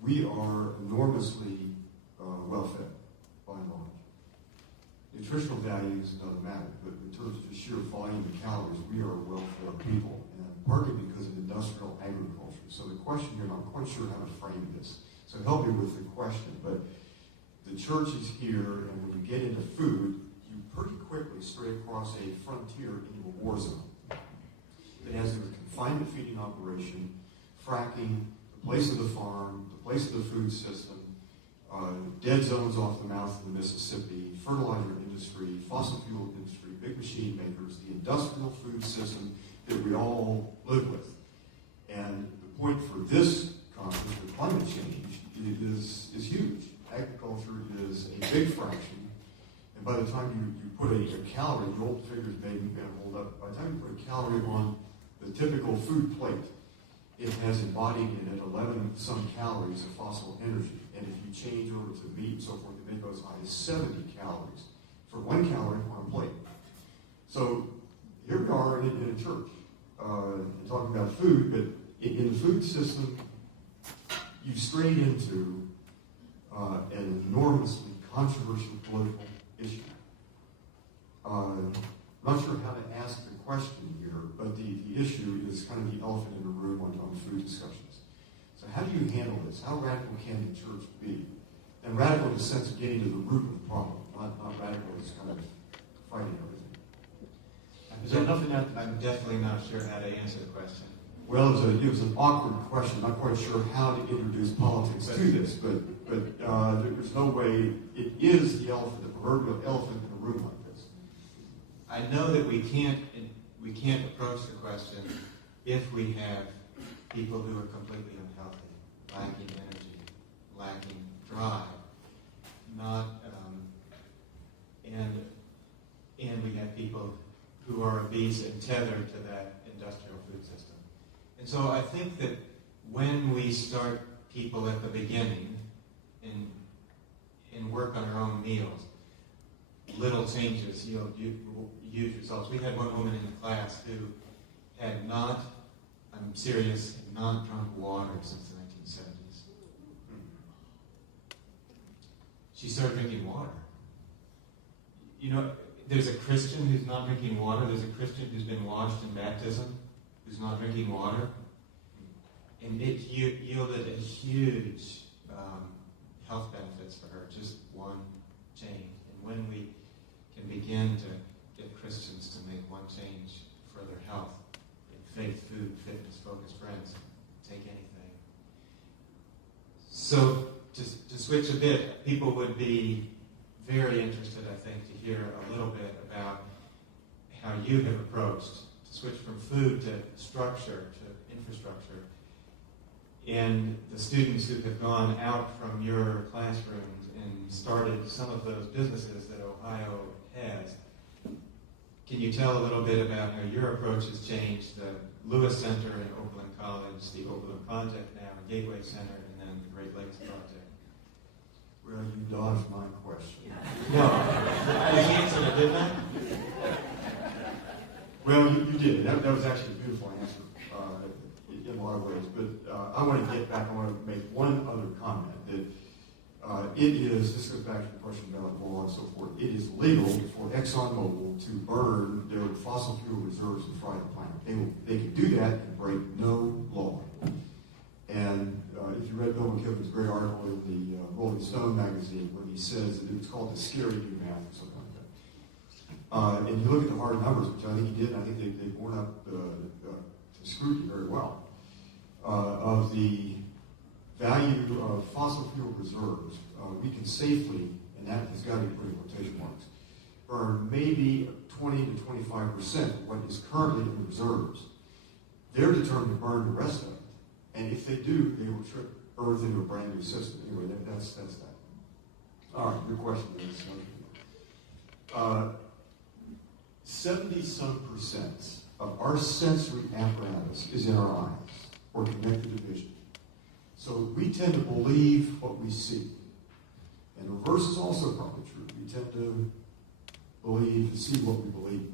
We are enormously well-fed, by and large. Nutritional value is another matter, but in terms of the sheer volume of calories, we are well-fed people, and partly because of industrial agriculture. So the question here, and I'm quite sure how to frame this, so help me with the question, but the church is here, and when you get into food, you pretty quickly stray across a frontier into a war zone. It has to do with confinement feeding operation, fracking, the place of the farm, the place of the food system, dead zones off the mouth of the Mississippi, fertilizer industry, fossil fuel industry, big machine makers, the industrial food system that we all live with. And the point for this conference, with climate change, is huge. Agriculture is a big fraction, and by the time you put a calorie, the old figures maybe can hold up, by the time you put a calorie on the typical food plate, it has embodied in it 11 some calories of fossil energy. And if you change over to meat and so forth, it may go as high as 70 calories for 1 calorie on a plate. So here we are in a church, and talking about food, but in the food system, you've strayed into an enormously controversial political issue. Not sure how to ask the question here, but the issue is kind of the elephant in the room on food discussions. So how do you handle this? How radical can the church be? And radical in the sense of getting to the root of the problem, not radical as kind of fighting everything. Is there nothing that I'm definitely not sure how to answer the question. Well, it was an awkward question. Not quite sure how to introduce politics to this, but there's no way. It is the elephant, the proverbial elephant in a room like this. I know that we can't approach the question if we have people who are completely unhealthy, lacking energy, lacking drive, and we have people who are obese and tethered to that industrial food system. And so I think that when we start people at the beginning, and work on our own meals. Little changes yield huge results. We had one woman in the class who had not, I'm serious, not drunk water since the 1970s. She started drinking water. You know, there's a Christian who's not drinking water. There's a Christian who's been washed in baptism who's not drinking water. And it yielded a huge health benefits for her, just one change. And when we can begin to get Christians to make one change for their health, in faith, food, fitness, focus, friends, take anything. So to switch a bit, people would be very interested, I think, to hear a little bit about how you have approached to switch from food to structure, to infrastructure. And the students who have gone out from your classrooms and started some of those businesses that Ohio has. Can you tell a little bit about how your approach has changed the Lewis Center in Oakland College, the Oakland Project now, Gateway Center, and then the Great Lakes Project? Well, you dodged my question. No, I answered it, didn't I? Well, you did. That was actually a beautiful answer in a lot of ways. But I want to get back. I want to make one other comment that this goes back to the question about oil and so forth. It is legal for ExxonMobil to burn their fossil fuel reserves and fry the planet. They can do that and break no law. And if you read Bill McKibben's great article in the Rolling Stone magazine, where he says that it's called the scary new math or something like that. And you look at the hard numbers, which I think he did, and I think they borne up to scrutiny very well, of the value of fossil fuel reserves. We can safely, and that has got to be put in quotation marks, burn maybe 20 to 25% of what is currently in the reserves. They're determined to burn the rest of it. And if they do, they will trip Earth into a brand new system. Anyway, that's that. All right, your question is 70-some% of our sensory apparatus is in our eyes, or connected to vision. So we tend to believe what we see. And the reverse is also probably true. We tend to believe and see what we believe.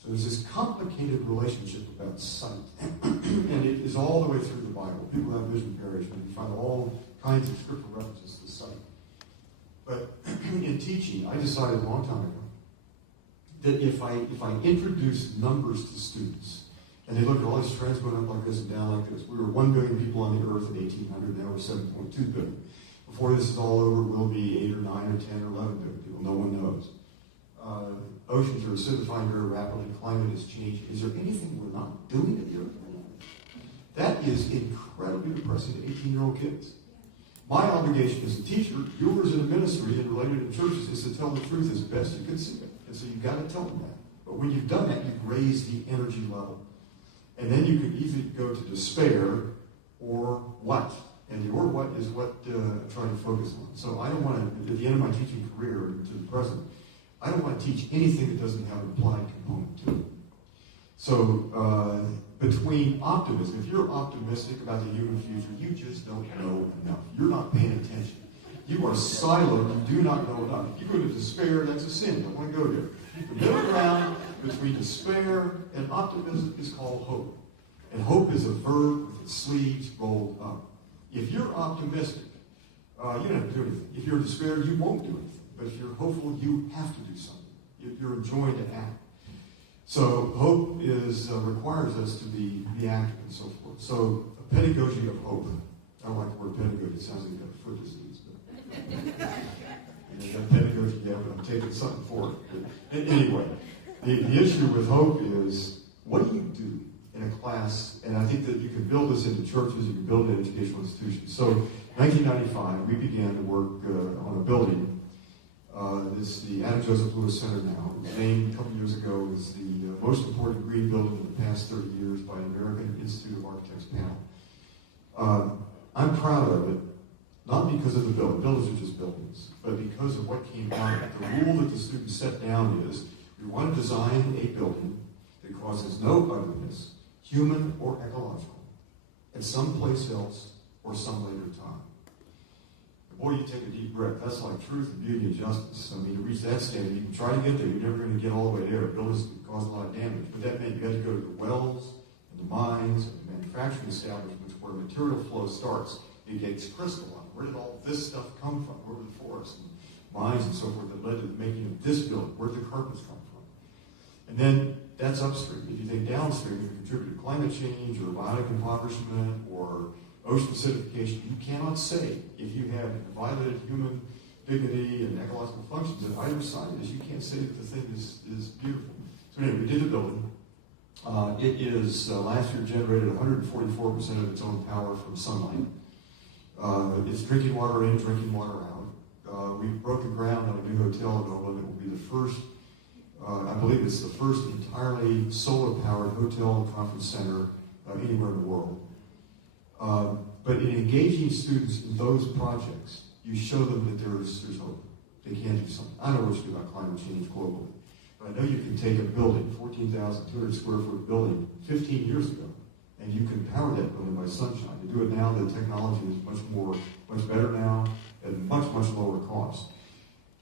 So there's this complicated relationship about sight. And it is all the way through the Bible. People have vision variation. You find all kinds of scriptural references to sight. But in teaching, I decided a long time ago that if I introduce numbers to students, and they look at all these trends going up like this and down like this. We were 1 billion people on the earth in 1800, now we're 7.2 billion. Before this is all over, we'll be 8 or 9 or 10 or 11 billion people. No one knows. Oceans are acidifying very rapidly. Climate is changing. Is there anything we're not doing to the earth right now? That is incredibly depressing to 18-year-old kids. My obligation as a teacher, yours in a ministry and related in churches, is to tell the truth as best you can see it. And so you've got to tell them that. But when you've done that, you've raised the energy level. And then you can either go to despair or what. And the or what is what I'm trying to focus on. So I don't want to, at the end of my teaching career to the present, I don't want to teach anything that doesn't have an applied component to it. So between optimism, if you're optimistic about the human future, you just don't know enough. You're not paying attention. You are silent. You do not know enough. If you go to despair, that's a sin. You don't want to go there. The middle ground between despair and optimism is called hope. And hope is a verb with its sleeves rolled up. If you're optimistic, you don't have to do anything. If you're in despair, you won't do anything. But if you're hopeful, you have to do something. You're enjoined to act. So hope requires us to be active and so forth. So a pedagogy of hope. I don't like the word pedagogy. It sounds like you have a foot disease. But that pedagogy, yeah, but I'm taking something for it. But anyway, the issue with hope is, what do you do in a class? And I think that you can build this into churches, you can build it in educational institutions. So in 1995, we began to work on a building. It's the Adam Joseph Lewis Center now. It was named a couple years ago as the most important green building in the past 30 years by an American Institute of Architects panel. I'm proud of it, not because of the building. Buildings are just buildings, but because of what came out of it. The rule that the students set down is, we want to design a building that causes no otherness, human or ecological, at some place else or some later time. boy, you take a deep breath. That's like truth and beauty and justice. I mean, to reach that standard, you can try to get there. You're never going to get all the way there. Buildings can cause a lot of damage. But that meant you had to go to the wells and the mines and the manufacturing establishments where material flow starts. It gets crystallized. Where did all this stuff come from? Where were the forests and mines and so forth that led to the making of this building? Where did the carpets come from? And then that's upstream. If you think downstream, you contribute to climate change or biotic impoverishment or ocean acidification. You cannot say if you have violated human dignity and ecological functions at either side of this, you can't say that the thing is beautiful. So anyway, we did the building. It is last year generated 144% of its own power from sunlight. It's drinking water in, drinking water out. We've broken ground on a new hotel in Oakland. It will be the first, I believe it's the first entirely solar-powered hotel and conference center anywhere in the world. But in engaging students in those projects, you show them that there's hope. They can do something. I don't know what you do about climate change globally, but I know you can take a building, 14,200 square foot building, 15 years ago, and you can power that building by sunshine. To do it now, the technology is much better now, at much lower cost.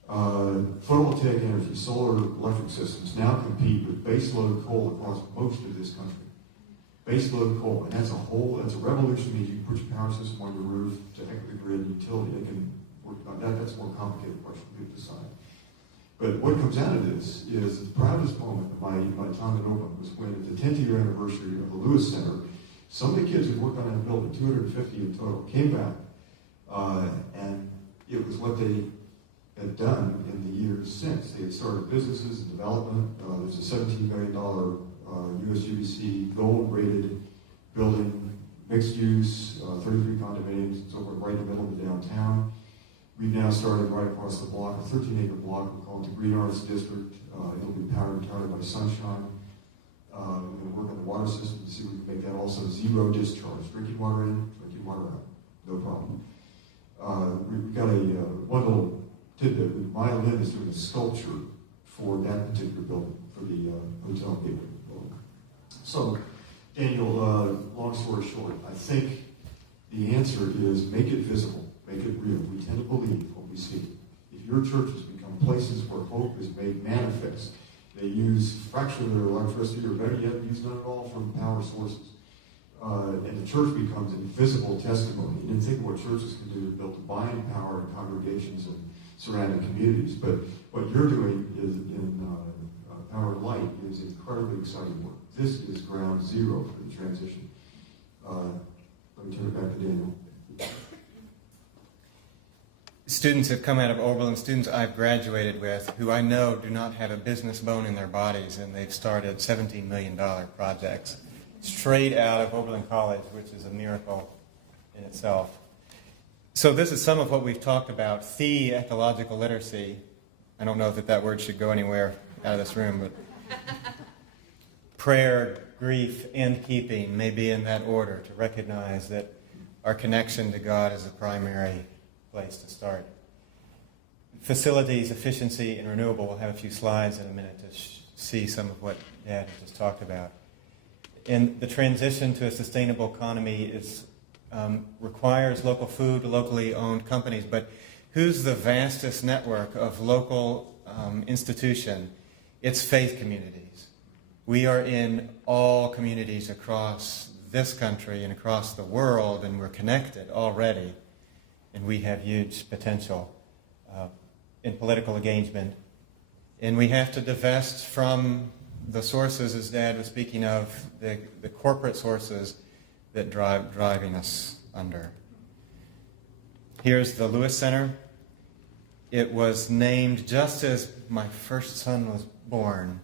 Photovoltaic energy, solar electric systems now compete with baseload coal across most of this country. Baseload coal, and that's a revolution. Means you put your power system on your roof to heck with the grid and utility. They can work on that. That's a more complicated question to decide. But what comes out of this is the proudest moment of my time in Oakland was when at the 10th year anniversary of the Lewis Center, some of the kids who worked on that building, 250 in total, came back, and it was what they had done in the years since. They had started businesses and development. There's a $17 million US UBC gold-rated building, mixed use, 33 condominiums, and so forth, right in the middle of the downtown. We've now started right across the block, a 13-acre block. We call it the Green Arts District. It'll be powered entirely by sunshine. We're going to work on the water system to see if we can make that also zero discharge. Drinking water in, drinking water out. No problem. We've got one little tidbit. Maya Lynn is doing a sculpture for that particular building, for the hotel gateway building. So, Daniel, long story short, I think the answer is make it visible, make it real. We tend to believe what we see. If your churches become places where hope is made manifest, they use a fraction of their electricity, or better yet, use none at all from power sources. And the church becomes a visible testimony. You didn't think of what churches can do to build buying power in congregations and surrounding communities. But what you're doing is in Power and Light is incredibly exciting work. This is ground zero for the transition. Let me turn it back to Daniel. Students have come out of Oberlin, students I've graduated with, who I know do not have a business bone in their bodies, and they've started $17 million projects straight out of Oberlin College, which is a miracle in itself. So this is some of what we've talked about. Ecological literacy. I don't know if that word should go anywhere out of this room, but prayer, grief, and keeping may be in that order, to recognize that our connection to God is a primary place to start. Facilities, efficiency, and renewable. We'll have a few slides in a minute to see some of what Dad just talked about. And the transition to a sustainable economy requires local food, locally owned companies, but who's the vastest network of local institution? It's faith communities. We are in all communities across this country and across the world, and we're connected already, and we have huge potential in political engagement. And we have to divest from the sources, as Dad was speaking of, the corporate sources that driving us under. Here's the Lewis Center. It was named just as my first son was born,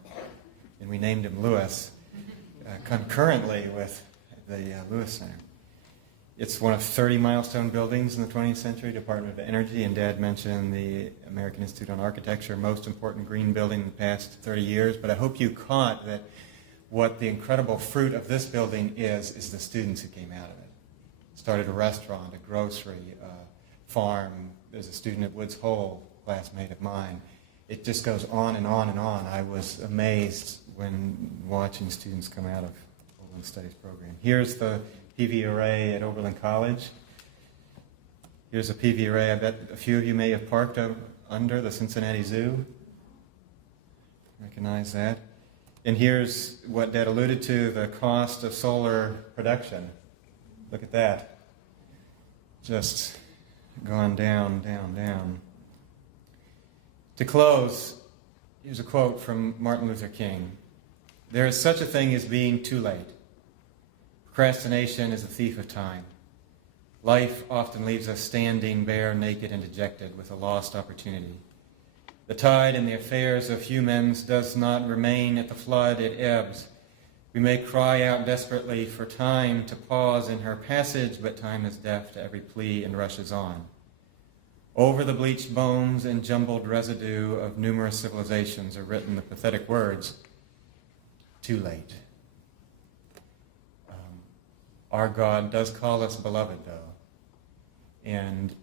and we named him Lewis, concurrently with the Lewis Center. It's one of 30 milestone buildings in the 20th century, Department of Energy, and Dad mentioned the American Institute on Architecture, most important green building in the past 30 years. But I hope you caught that what the incredible fruit of this building is the students who came out of it. Started a restaurant, a grocery, a farm. There's a student at Woods Hole, classmate of mine. It just goes on and on and on. I was amazed when watching students come out of Oberlin Studies program. Here's the PV array at Oberlin College. Here's a PV array I bet a few of you may have parked under the Cincinnati Zoo. Recognize that. And here's what Dad alluded to, the cost of solar production. Look at that. Just gone down, down, down. To close, here's a quote from Martin Luther King. There is such a thing as being too late. Procrastination is a thief of time. Life often leaves us standing bare, naked, and dejected with a lost opportunity. The tide in the affairs of humans does not remain at the flood, it ebbs. We may cry out desperately for time to pause in her passage, but time is deaf to every plea and rushes on. Over the bleached bones and jumbled residue of numerous civilizations are written the pathetic words, too late. Our God does call us beloved, though. And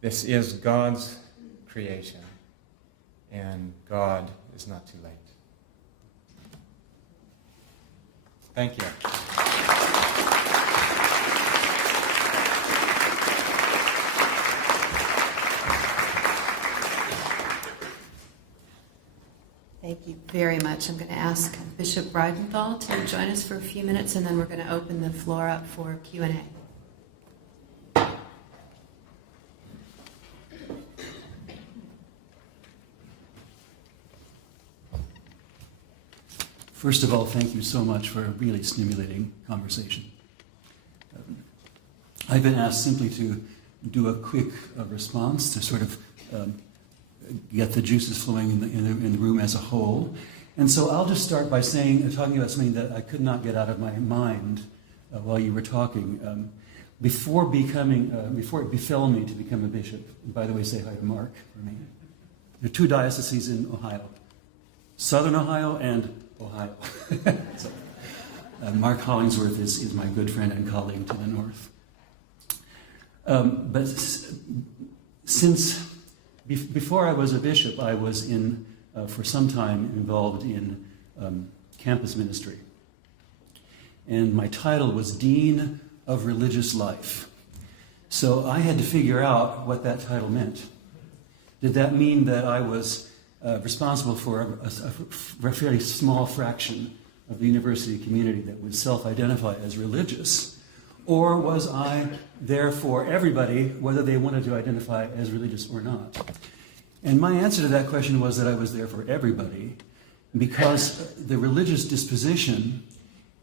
this is God's creation. And God is not too late. Thank you. Thank you very much. I'm going to ask Bishop Breidenthal to join us for a few minutes, and then we're going to open the floor up for Q&A. First of all, thank you so much for a really stimulating conversation. I've been asked simply to do a quick response to sort of get the juices flowing in the room as a whole. And so I'll just start by talking about something that I could not get out of my mind while you were talking. Before it befell me to become a bishop, by the way, say hi to Mark for me. There are two dioceses in Ohio, Southern Ohio and Ohio. So, Mark Hollingsworth is my good friend and colleague to the north. But before I was a bishop, I was for some time involved in campus ministry. And my title was Dean of Religious Life. So I had to figure out what that title meant. Did that mean that I was responsible for a fairly small fraction of the university community that would self-identify as religious? Or was I there for everybody, whether they wanted to identify as religious or not? And my answer to that question was that I was there for everybody, because the religious disposition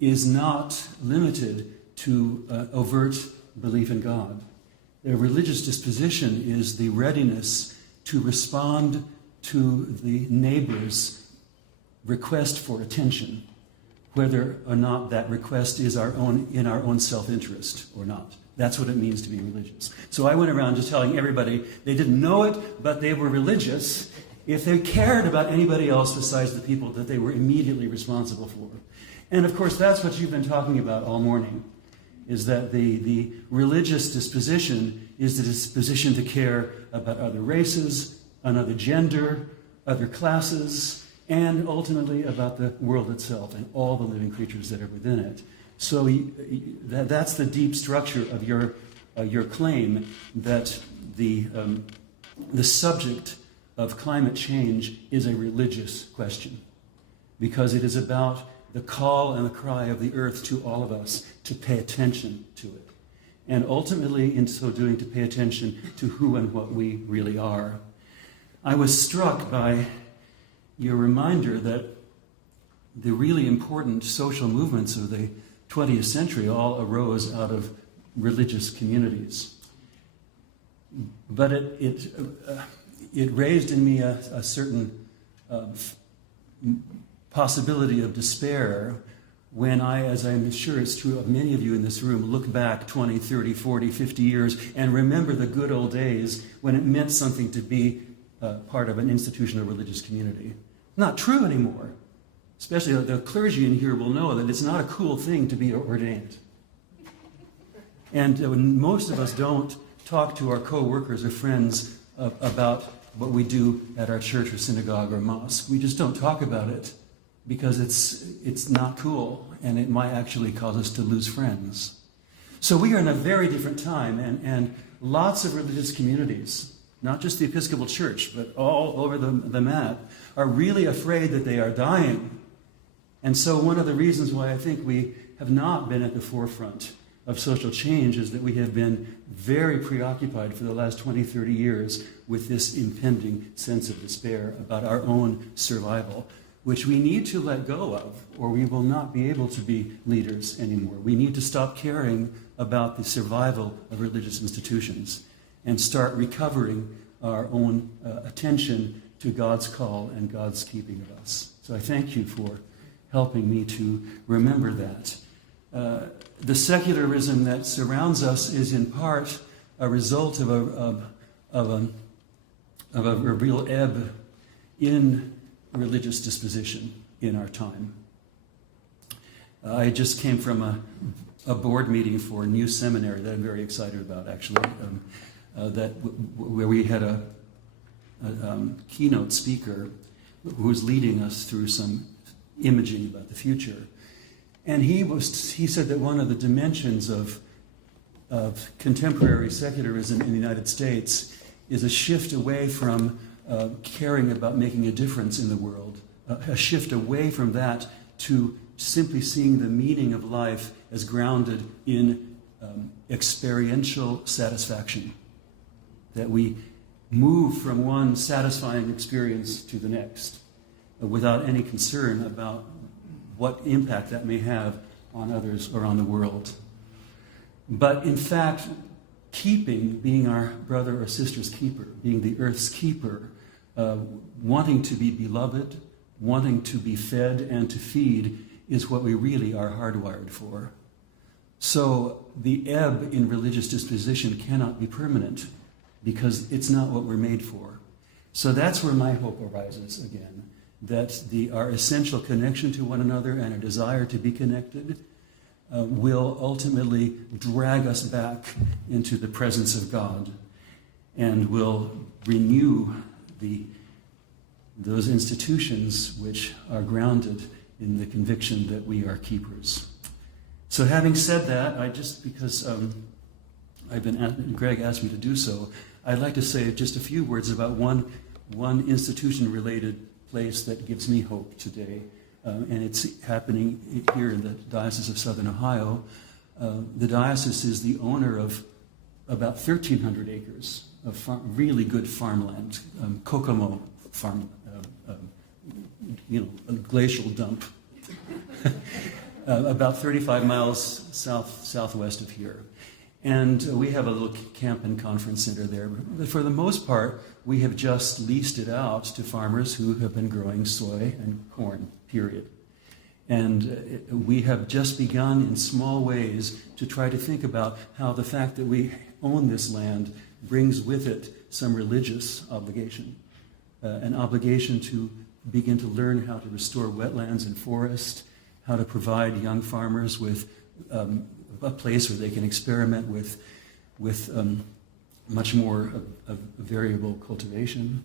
is not limited to overt belief in God. The religious disposition is the readiness to respond to the neighbor's request for attention, whether or not that request is in our own self-interest or not. That's what it means to be religious. So I went around just telling everybody they didn't know it, but they were religious if they cared about anybody else besides the people that they were immediately responsible for. And of course, that's what you've been talking about all morning, is that the religious disposition is the disposition to care about other races, another gender, other classes, and ultimately about the world itself and all the living creatures that are within it. So that's the deep structure of your claim that the subject of climate change is a religious question, because it is about the call and the cry of the earth to all of us to pay attention to it, and ultimately, in so doing, to pay attention to who and what we really are. I was struck by your reminder that the really important social movements of the 20th century all arose out of religious communities. But it raised in me a certain possibility of despair when I, as I'm sure it's true of many of you in this room, look back 20, 30, 40, 50 years and remember the good old days when it meant something to be part of an institutional religious community. Not true anymore. Especially the clergy in here will know that it's not a cool thing to be ordained. And when most of us don't talk to our co-workers or friends about what we do at our church or synagogue or mosque, we just don't talk about it because it's not cool, and it might actually cause us to lose friends. So we are in a very different time, and lots of religious communities, not just the Episcopal Church, but all over the map, are really afraid that they are dying. And so one of the reasons why I think we have not been at the forefront of social change is that we have been very preoccupied for the last 20, 30 years with this impending sense of despair about our own survival, which we need to let go of, or we will not be able to be leaders anymore. We need to stop caring about the survival of religious institutions and start recovering our own attention to God's call and God's keeping of us. So I thank you for helping me to remember that. The secularism that surrounds us is in part a result of a real ebb in religious disposition in our time. I just came from a board meeting for a new seminary that I'm very excited about, actually, where we had a keynote speaker who was leading us through some imaging about the future. And he said that one of the dimensions of contemporary secularism in the United States is a shift away from caring about making a difference in the world, a shift away from that to simply seeing the meaning of life as grounded in experiential satisfaction. That we move from one satisfying experience to the next without any concern about what impact that may have on others or on the world. But in fact, keeping, being our brother or sister's keeper, being the earth's keeper, wanting to be beloved, wanting to be fed and to feed, is what we really are hardwired for. So the ebb in religious disposition cannot be permanent because it's not what we're made for. So that's where my hope arises again, that our essential connection to one another and a desire to be connected will ultimately drag us back into the presence of God and will renew those institutions which are grounded in the conviction that we are keepers. So having said that, because Greg asked me to do so, I'd like to say just a few words about one institution-related place that gives me hope today. And it's happening here in the Diocese of Southern Ohio. The diocese is the owner of about 1,300 acres of really good farmland, Kokomo farm, a glacial dump, about 35 miles southwest of here. And we have a little camp and conference center there. But for the most part, we have just leased it out to farmers who have been growing soy and corn, period. And we have just begun in small ways to try to think about how the fact that we own this land brings with it some religious obligation, an obligation to begin to learn how to restore wetlands and forest, how to provide young farmers with a place where they can experiment with much more of variable cultivation,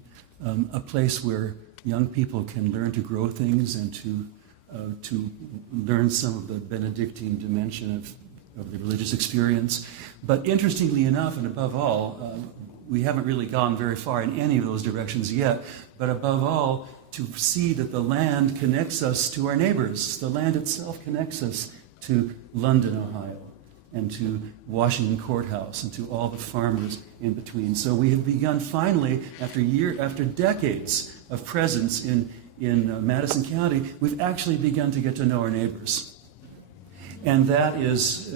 a place where young people can learn to grow things and to learn some of the Benedictine dimension of the religious experience. But interestingly enough, and above all, we haven't really gone very far in any of those directions yet, but above all, to see that the land connects us to our neighbors. The land itself connects us to London, Ohio, and to Washington Courthouse, and to all the farmers in between. So we have begun finally, after decades of presence in Madison County, we've actually begun to get to know our neighbors. And that is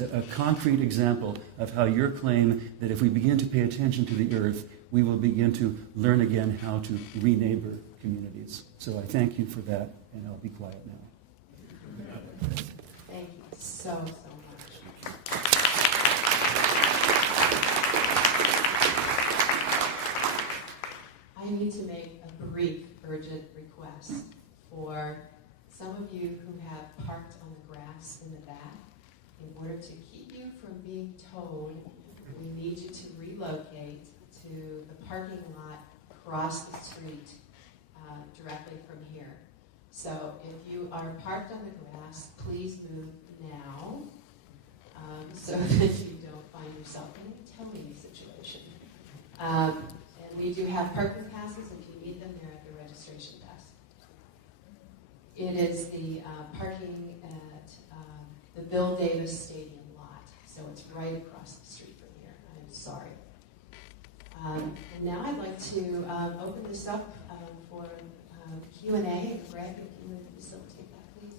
a concrete example of how your claim that if we begin to pay attention to the earth, we will begin to learn again how to re-neighbor communities. So I thank you for that, and I'll be quiet now. Thank you so much. I need to make a brief, urgent request for some of you who have parked on the grass in the back. In order to keep you from being towed, we need you to relocate to the parking lot across the street directly from here. So if you are parked on the grass, please move now so that you don't find yourself in a towing situation. And we do have parking passes. If you need them, they're at the registration desk. It is the parking at the Bill Davis Stadium lot, so it's right across the street from here. I'm sorry. And now I'd like to open this up for Q&A. And Greg, if you would facilitate that, please.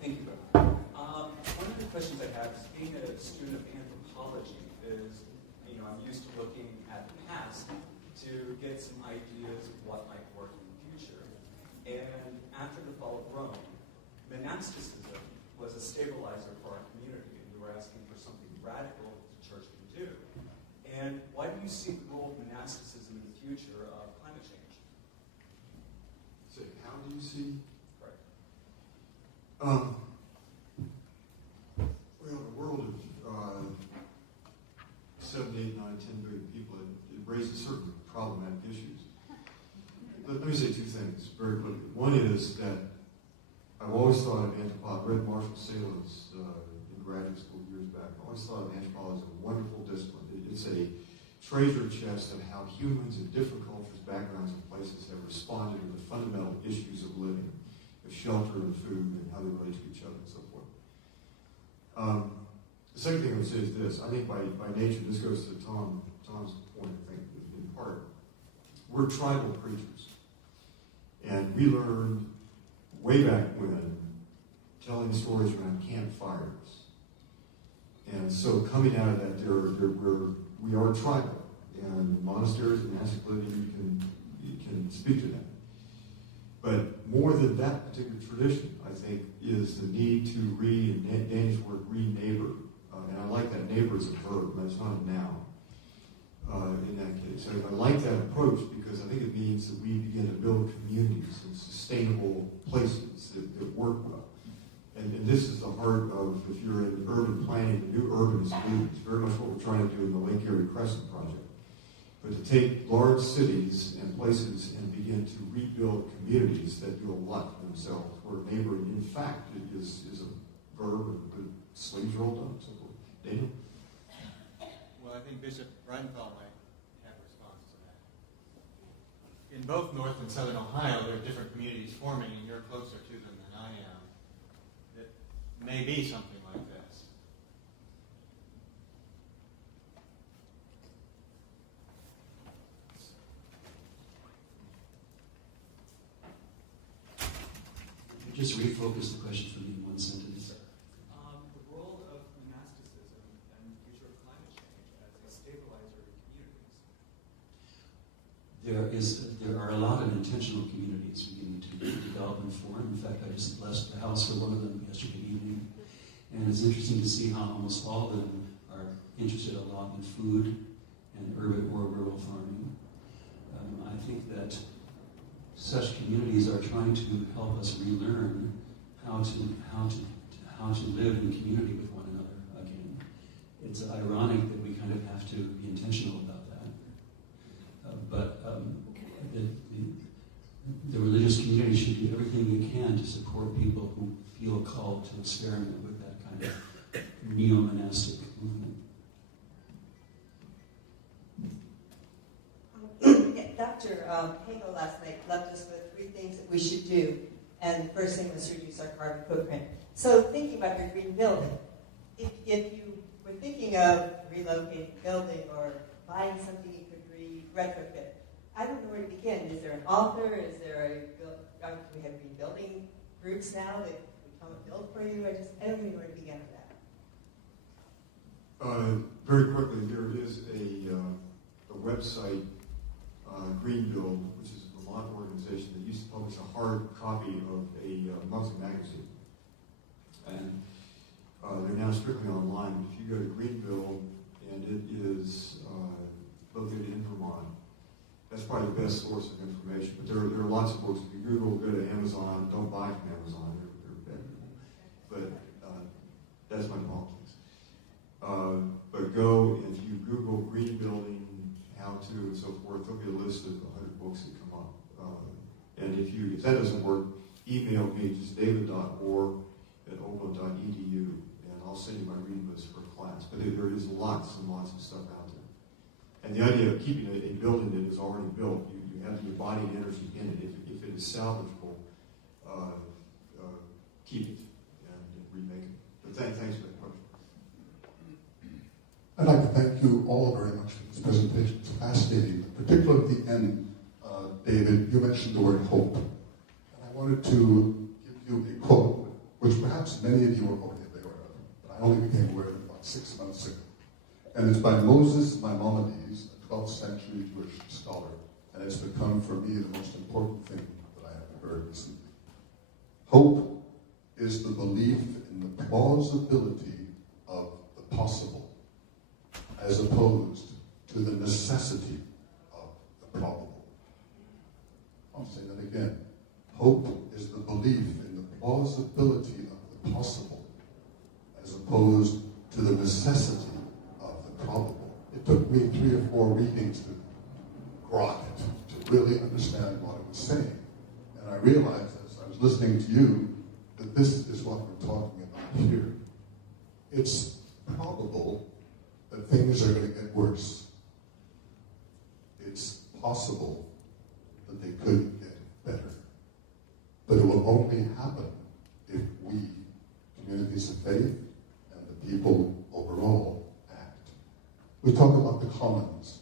Thank you, Rev. One of the questions I have is, being a student of anthropology, is, I'm used to looking at the past to get some ideas of what might work in the future. And after the fall of Rome, monasticism was a stabilizer for our community, and we were asking for something radical that the church can do. And why do you see the role of monasticism in the future of climate change? So how do you see? Right. Well, the world of 7, 8, 9, 10 billion people, it raises certain problematic issues. Let me say two things very quickly. One is that I've always thought of anthropology. I read Marshall Salem's in graduate school years back. I always thought of anthropology as a wonderful discipline. It's a treasure chest of how humans in different cultures, backgrounds, and places have responded to the fundamental issues of living, of shelter and food, and how they relate to each other and so forth. The second thing I would say is this. I think by nature, this goes to Tom's point, I think, in part. We're tribal creatures. And we learned way back when telling stories around campfires. And so coming out of that, we are tribal. And monasteries and monastic living, you can speak to that. But more than that particular tradition, I think, is the need to in Danish word, re-neighbor. And I like that neighbor as a verb, but it's not a noun in that case. I like that approach because I think it means that we begin to build communities and sustainable places that work well. And this is the heart of, if you're in urban planning, the new urbanist movement. It's very much what we're trying to do in the Lake Erie Crescent Project. But to take large cities and places and begin to rebuild communities that do a lot for themselves, where neighboring, in fact, is a verb and the sleeves rolled up and so forth. Daniel? Well, I think Bishop Breidenthal might have a response to that. In both North and Southern Ohio, there are different communities forming, and you're closer to them than I am, that may be something like this. Just refocus the question for me in one sentence. The role of monasticism and the future of climate change as a stabilizer in communities. There are a lot of intentional communities beginning to develop and form. In fact, I just blessed the house for one of them yesterday evening. And it's interesting to see how almost all of them are interested a lot in food and urban or rural farming. I think that such communities are trying to help us relearn how to live in community with one another again. It's ironic that we kind of have to be intentional about that. But the religious community should do everything it can to support people who feel called to experiment with that kind of neo-monastic movement. Dr. Hagel last night left us with 3 things that we should do, and the first thing was reduce our carbon footprint. So thinking about your green building, if you were thinking of relocating a building or buying something you could retrofit, I don't know where to begin. Is there an author? Is there do we have rebuilding groups now that would come and build for you? I don't know where to begin with that. Very quickly, there is a website, Green Build, which is a Vermont organization that used to publish a hard copy of a monthly magazine. And they're now strictly online. But if you go to Green Build, and it is located in Vermont, that's probably the best source of information. But there are lots of books. If you Google, go to Amazon, don't buy from Amazon. They're bad people. But that's my politics. But go, if you Google green building, how to, and so forth, there'll be a list of 100 books that come up. And if that doesn't work, email me, just david.orr@oakland.edu, and I'll send you my reading list for a class. But there is lots and lots of stuff out there. And the idea of keeping a building that is already built, you have the embodied energy in it. If it is salvageable, keep it and remake it. But thanks for that question. I'd like to thank you all very much for this presentation. It's fascinating, particularly at the end, David, you mentioned the word hope. And I wanted to give you a quote, which perhaps many of you are already aware of, but I only became aware of it about 6 months ago. And it's by Moses Maimonides, a 12th century Jewish scholar, and it's become for me the most important thing that I have heard recently. Hope is the belief in the plausibility of the possible, as opposed to the necessity of the probable. I'll say that again. Hope is the belief in the plausibility of the possible, as opposed to the necessity of the probable. It took me 3 or 4 readings to grok it, to really understand what it was saying. And I realized as I was listening to you that this is what we're talking about here. It's probable that things are going to get worse. It's possible that they could get better. But it will only happen if we, communities of faith, and the people overall, act. We talk about the commons,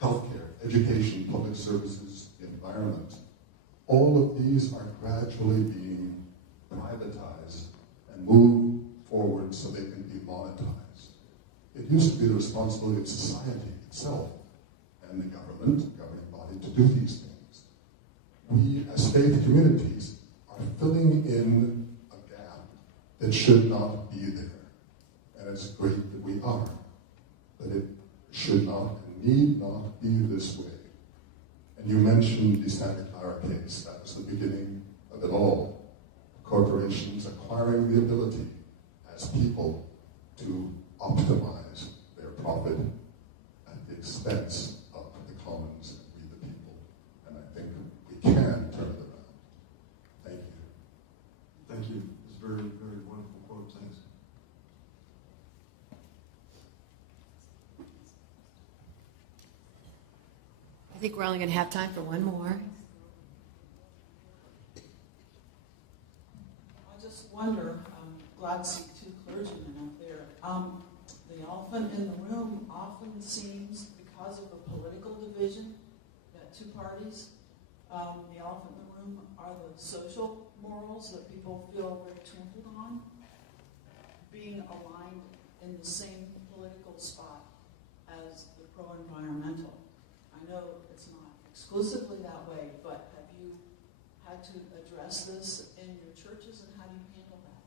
healthcare, education, public services, the environment. All of these are gradually being privatized and moved forward so they can be monetized. It used to be the responsibility of society itself and the government, governing body, to do these things. We, as faith communities, are filling in a gap that should not be there. And it's great that we are. But it should not and need not be this way. And you mentioned the Santa Clara case. That was the beginning of it all. Corporations acquiring the ability as people to optimize their profit at the expense of the commons and we the people. And I think we can turn it around. Thank you. Thank you. It's very, very wonderful quote. Thanks. I think we're only going to have time for one more. I just wonder, I'm glad to see 2 clergymen up there. The elephant in the room often seems, because of the political division, that 2 parties, the elephant in the room are the social morals that people feel very trampled on, being aligned in the same political spot as the pro-environmental. I know it's not exclusively that way, but have you had to address this in your churches, and how do you handle that?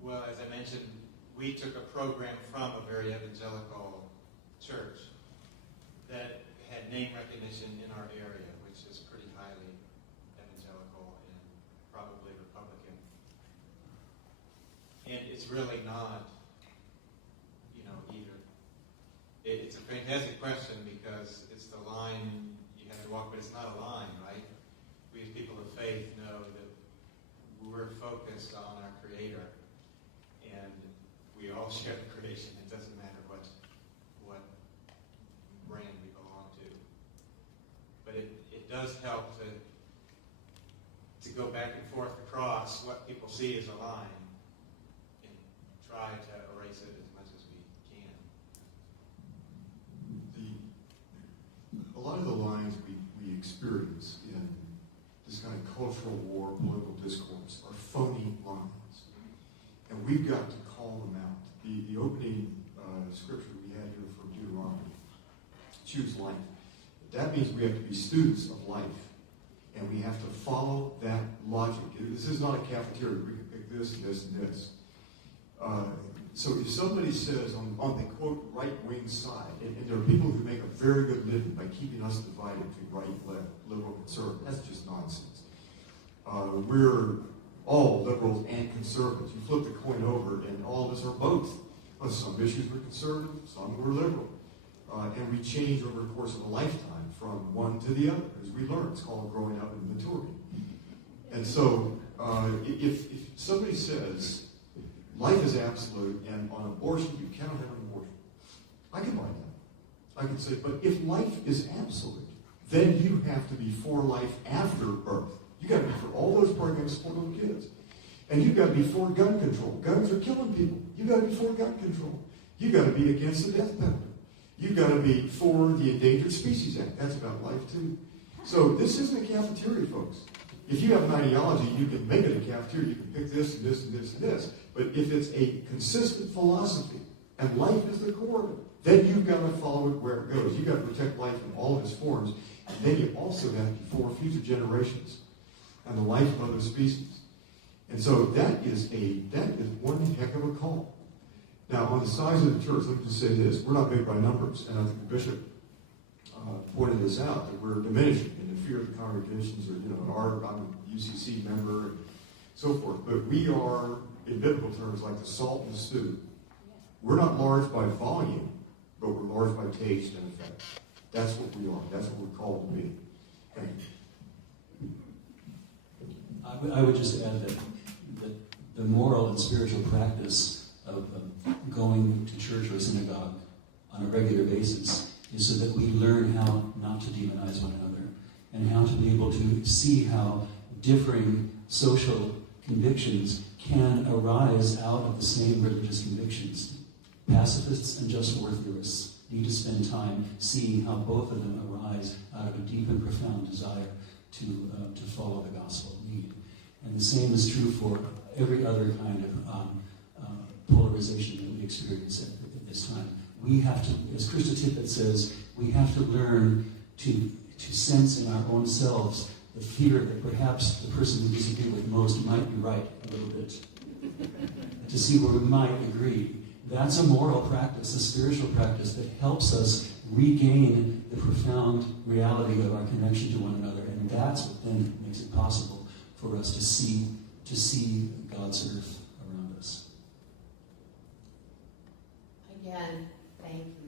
Well, as I mentioned, we took a program from a very evangelical church that had name recognition in our area, which is pretty highly evangelical and probably Republican. And it's really not, either. It's a fantastic question because it's the line you have to walk, but it's not a line, right? We as people of faith know that we're focused on our Creator, and we all share the creation. It doesn't matter what brand we belong to. But it does help to go back and forth across what people see as a line and try to erase it as much as we can. A lot of the lines we experience in this kind of cultural war, political discourse, are phony lines. And we've got to call them out. The opening scripture we had here from Deuteronomy, choose life. That means we have to be students of life. And we have to follow that logic. This is not a cafeteria. We can pick this and this and this. So if somebody says on the, quote, right-wing side, and there are people who make a very good living by keeping us divided between right, left, liberal, conservative, that's just nonsense. We're all liberals and conservatives. You flip the coin over, and all of us are both. On some issues we're conservative, some we're liberal. and we change over the course of a lifetime from one to the other as we learn. It's called growing up and maturing. And so if somebody says life is absolute and on abortion you cannot have an abortion, I can buy that. I can say, but if life is absolute, then you have to be for life after birth. You got to be for all those programs for little kids. And you got to be for gun control. Guns are killing people. You got to be for gun control. You got to be against the death penalty. You got to be for the Endangered Species Act. That's about life too. So this isn't a cafeteria, folks. If you have an ideology, you can make it a cafeteria. You can pick this and this and this and this. But if it's a consistent philosophy and life is the core of it, then you've got to follow it where it goes. You've got to protect life in all of its forms. And then you also have to for future generations and the life of other species. And so that is one heck of a call. Now, on the size of the church, let me just say this. We're not big by numbers, and I think the bishop pointed this out, that we're diminishing in the fear of the congregations, or, I'm a UCC member, and so forth. But we are, in biblical terms, like the salt in the stew. We're not large by volume, but we're large by taste and effect. That's what we are. That's what we're called to be. Thank you. I would just add that the moral and spiritual practice of going to church or synagogue on a regular basis is so that we learn how not to demonize one another and how to be able to see how differing social convictions can arise out of the same religious convictions. Pacifists and just war theorists need to spend time seeing how both of them arise out of a deep and profound desire to follow the gospel of need. And the same is true for every other kind of polarization that we experience at this time. We have to, as Krista Tippett says, we have to learn to sense in our own selves the fear that perhaps the person we disagree with most might be right a little bit. To see where we might agree. That's a moral practice, a spiritual practice that helps us regain the profound reality of our connection to one another. And that's what then makes it possible for us to see God's earth around us. Again, thank you.